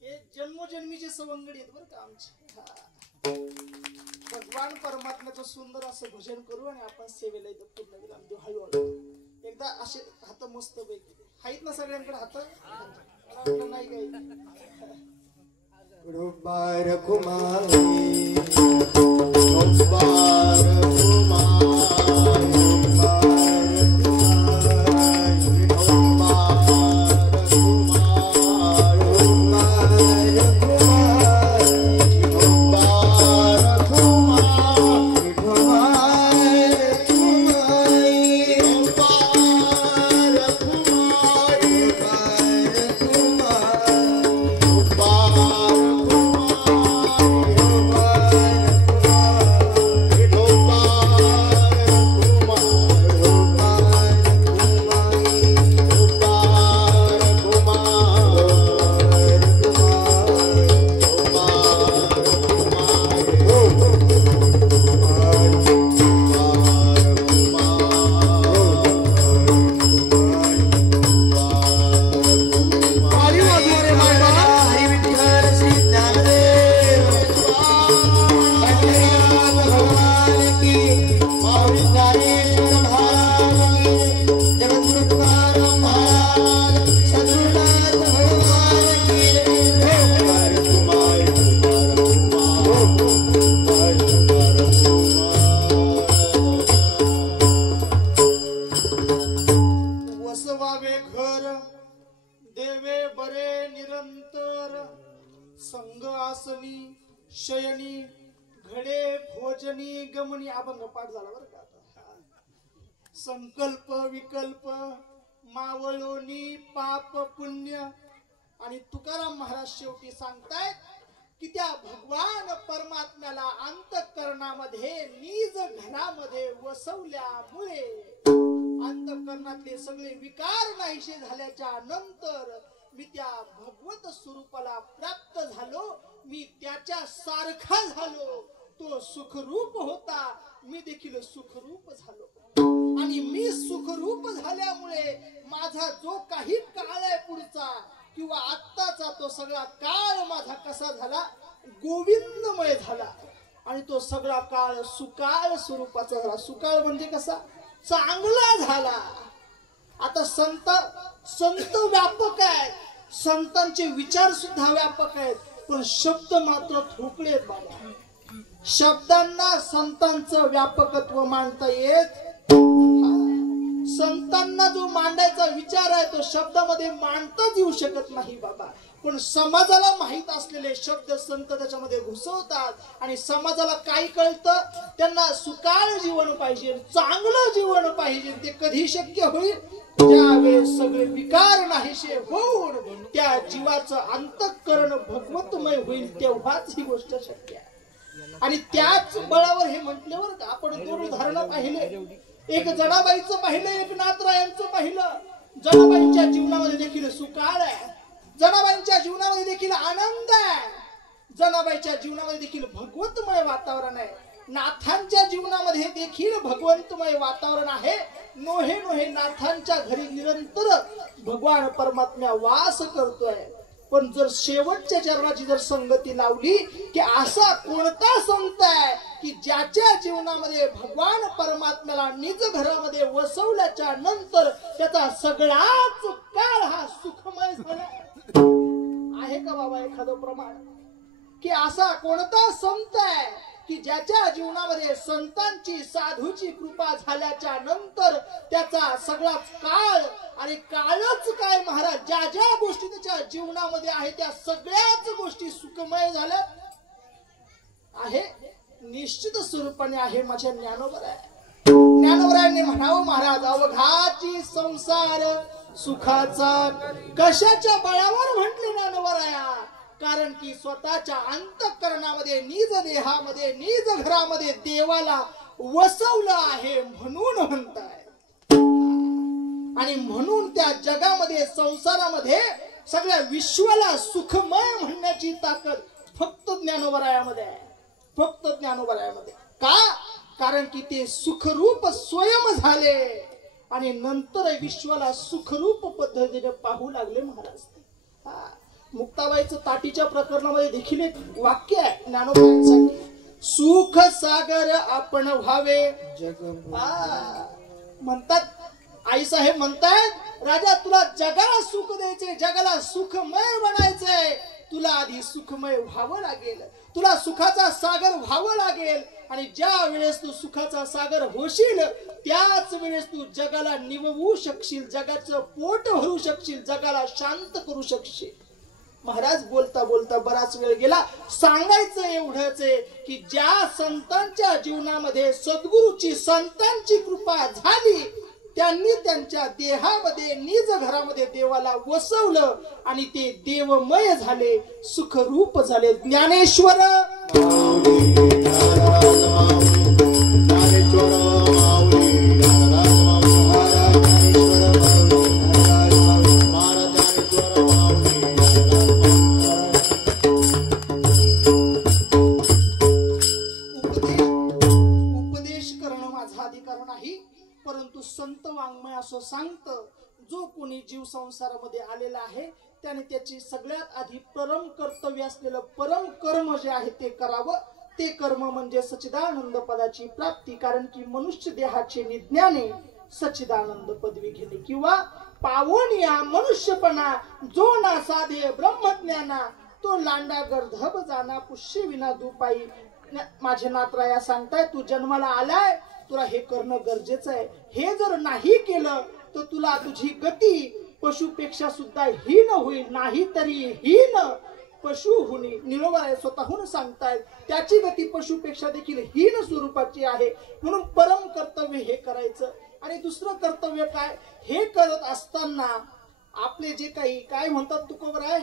हे जन्मोजन्मीचे सवंगडी आहेत बरं का आमची. भगवान परमात्म्याचं सुंदर असं भजन करू आणि आपण सेवेला इथं पूर्ण विराम देऊ. हळूहळू एकदा असे हात मस्त पैकी आहेत ना सगळ्यांकडे हात, नाही काही रुबार कुमारी संग आसनी शयनी घडे भोजनी गमनी अभंग पाठ झाला बरं का. संकल्प विकल्प मावळोनी पाप पुण्य. आणि तुकाराम महाराज शेवटी सांगतायत की त्या भगवान परमात्म्याला अंतःकरणामध्ये निज घरामध्ये वसवल्यामुळे अंतःकरणातले सगळे विकार नाहीसे झाल्याच्या नंतर मी त्या भगवत स्वरूपाला प्राप्त झालो. मी त्याच्या सारखा झालो. तो सुखरूप होता, मी देखील सुखरूप झालो. आणि मी सुखरूप झाल्यामुळे माझा जो काही काळ आहे पुढचा किंवा आत्ताचा तो सगळा काळ माझा कसा झाला, गोविंदमय झाला. आणि तो सगळा काळ सुकाळ स्वरूपाचा झाला. सुकाळ म्हणजे कसा, चांगला झाला. आता संत व्यापक आहेत, संतांचे विचार सुद्धा व्यापक आहेत, पण शब्द मात्र ठोकळे आहेत बाबा. शब्दांना संतांचं व्यापकत्व मांडता येत. संतांना जो मांडायचा विचार आहे तो शब्दामध्ये मांडताच येऊ शकत नाही बाबा. पण समाजाला माहित असलेले शब्द संत त्याच्यामध्ये घुसवतात. आणि समाजाला काय कळतं, त्यांना सुकाळ जीवन पाहिजे, चांगलं जीवन पाहिजे. ते कधी शक्य होईल, ज्यावेळेस सगळे विकार नाहीसे होऊन त्या जीवाचं अंतःकरण भगवतमय होईल, तेव्हाच ही गोष्ट शक्य आहे. आणि त्याच बळावर हे म्हटल्यावर आपण दोन उदाहरणं पाहिले. एक जनाबाईचं पाहिलं, एक नाथरायांचं पाहिलं. जनाबाईंच्या जीवनामध्ये देखील सुकाळ आहे, जनाबाईंच्या जीवनामध्ये देखील आनंद आहे, जनाबाईच्या जीवनामध्ये देखील भगवंतमय वातावरण आहे. नाथांच्या जीवनामध्ये देखील भगवंतमय वातावरण आहे. नोहे नोहे नाथांच्या घरी निरंतर भगवान परमात्मा वास करतोय. पण जर शेवटच्या चरणाची जर संगती लावली की असा कोणता संत आहे की ज्याच्या जीवनामध्ये भगवान परमात्म्याला निज घरामध्ये वसवल्याच्या नंतर त्याचा सगळाच काळ हा सुखमय झाला आहे का बाबा एखादं प्रमाण, की असा कोणता संत आहे की ज्याच्या जीवनामध्ये संतांची साधूची कृपा झाल्याच्या नंतर त्याचा सगळाच काळ, आणि काळच काय महाराज, ज्या ज्या गोष्टी त्याच्या जीवनामध्ये आहे त्या सगळ्याच गोष्टी सुखमय झाल्या आहे. निश्चित स्वरूपाने आहे माझ्या ज्ञानोबरायांनी म्हणावं महाराज, अवघाची संसार सुखाचा कशाच्या बळावर म्हटले ज्ञानोबराया, कारण की स्वतःच्या अंतःकरणामध्ये निज देहामध्ये निज घरामध्ये देवाला वसवलं आहे म्हणून म्हणताय. आणि म्हणून त्या जगामध्ये संसारामध्ये सगळ्या विश्वाला सुखमय म्हणण्याची ताकद फक्त ज्ञानोबरायामध्ये आहे, फक्त ज्ञानोबरायामध्ये. का, कारण की ते सुखरूप स्वयं झाले आणि नंतर विश्वाला सुखरूप पद्धतीने पाहू लागले महाराज. मुक्ताबाईचं ताटीच्या प्रकरणामध्ये देखील एक वाक्य आहे ज्ञानोबांसाठी, सुख सागर आपण व्हावे जग म्हणतात. आईसाहेब म्हणतात, राजा तुला जगाला सुख द्यायचे, जगाला सुखमय बनायचंय, तुला आधी सुखमय व्हावं लागेल, तुला सुखाचा सागर व्हावं लागेल. आणि ज्या वेळेस तू सुखाचा सागर होशील त्याच वेळेस तू जगाला निववू शकशील, जगाचं पोट भरू शकशील, जगाला शांत करू शकशील. महाराज बोलता बोलता बराच वेळ गेला. सांगायचं एवढंच आहे की ज्या संतांच्या जीवनामध्ये सद्गुरूची संतांची कृपा झाली त्यांनी त्यांच्या देहामध्ये निज घरामध्ये देवाला वसवलं आणि ते देवमय झाले, सुखरूप झाले. ज्ञानेश्वर परंतु संत वाङ्मय असं सांगतं, जो कोणी जीव संसारामध्ये आलेला आहे त्याने त्याची सगळ्यात आधी परम कर्तव्य असलेलं परम कर्म जे आहे ते करावं. ते कर्म म्हणजे सच्चिदानंद पदाची प्राप्ती. कारण की मनुष्य देहाचे निज्ञाने सच्चिदानंद पदवी घेणे किंवा पावनिया मनुष्यपणा जो ना साधे ब्रह्मज्ञाना तो लांडा गर्धब जाना पुष्य विना दुपाई. माझे नातराया सांगताय, तू जन्माला आलाय, तुला हे करणं गरजेचं आहे. हे जर नाही केलं तर तुला तुझी गती पशुपेक्षा सुद्धा हीन होईल, नाही तरी हीन पशु हुनी. निलोबाराय स्वतःहून सांगतायत त्याची गती पशुपेक्षा देखील हीन स्वरूपाची आहे. म्हणून परम कर्तव्य हे करायचं. आणि दुसरं कर्तव्य काय, हे करत असताना आपले जे काही काय म्हणतात तुकोबराय,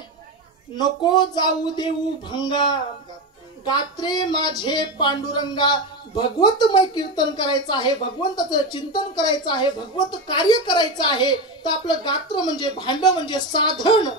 नको जाऊ देऊ भंगा गात्रे माझे पांडुरंगा. भगवतमय कीर्तन करायचं आहे, भगवंताचं चिंतन करायचं आहे, भगवत कार्य करायचं आहे. तर आपलं गात्र म्हणजे भांड म्हणजे साधन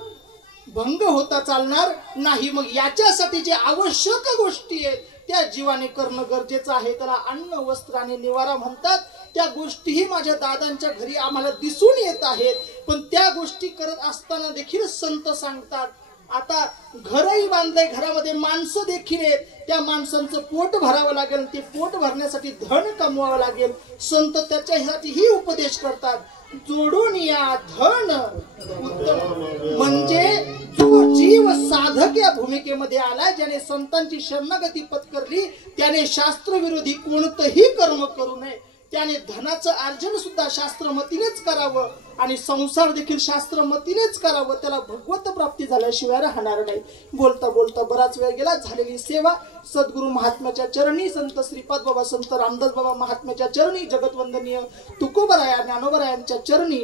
भंग होता चालणार नाही. मग याच्यासाठी जे आवश्यक गोष्टी आहेत त्या जीवाने करणं गरजेचं आहे. त्याला अन्न वस्त्र आणि निवारा म्हणतात. त्या गोष्टीही माझ्या दादांच्या घरी आम्हाला दिसून येत आहेत. पण त्या गोष्टी करत असताना देखील संत सांगतात, आता घरही बांधलंय, घरामध्ये माणसं देखील आहेत, त्या माणसांचं पोट भरावं लागेल, ते पोट भरण्यासाठी धन कमवावं लागेल. संत त्याच्यासाठीही उपदेश करतात, जोडून या धन उत्तम. म्हणजे जो जीव साधक या भूमिकेमध्ये आलाय, ज्याने संतांची शरणागती पत्करली, त्याने शास्त्रविरोधी कोणतंही कर्म करू नये. त्याने धनाचं अर्जन सुद्धा शास्त्रमतीनेच करावं आणि संसार देखील शास्त्रमतीनेच करावं. त्याला भगवत प्राप्ती झाल्याशिवाय राहणार नाही. बोलता बोलता बराच वेळ गेला. झालेली सेवा सद्गुरु महात्म्याच्या चरणी, संत श्रीपाद बाबा, संत रामदास बाबा महात्म्याच्या चरणी, जगतवंदनीय तुकोबराया ज्ञानोबरायांच्या चरणी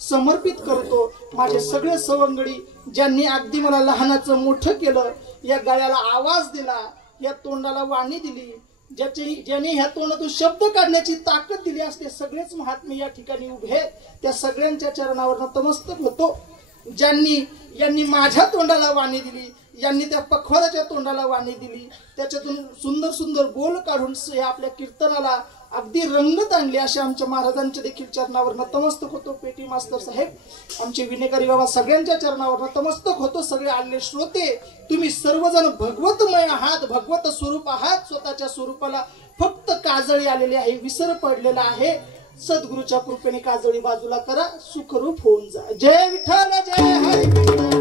समर्पित करतो. माझे सगळे सवंगडी ज्यांनी अगदी मला लहानाचं मोठं केलं, या गळ्याला आवाज दिला, या तोंडाला वाणी दिली, ज्याने ह्या तोंडातून शब्द काढण्याची ताकद दिली असते, सगळेच महात्मे या ठिकाणी उभे आहेत. त्या सगळ्यांच्या चरणावर नतमस्तक होतो. यांनी माझ्या तोंडाला वाणी दिली, यांनी त्या पखवादाच्या तोंडाला वाणी दिली, त्याच्यातून सुंदर सुंदर बोल काढून आपल्या कीर्तनाला अगदी रंगत आणली, अशा आमच्या महाराजांच्या देखील चरणावर नतमस्तक होतो. पेटी मास्तर साहेब, आमचे विनेकरी बाबा, सगळ्यांच्या चरणावर नतमस्तक होतो. सगळे आलेले श्रोते, तुम्ही सर्वजण भगवतमय आहात, भगवत स्वरूप आहात. स्वतःच्या स्वरूपाला फक्त काजळी आलेली आहे, विसर पडलेला आहे. सद्गुरूच्या कृपेने काजळी बाजूला करा, सुखरूप होऊन जा. जय विठ्ठल, जय हरी.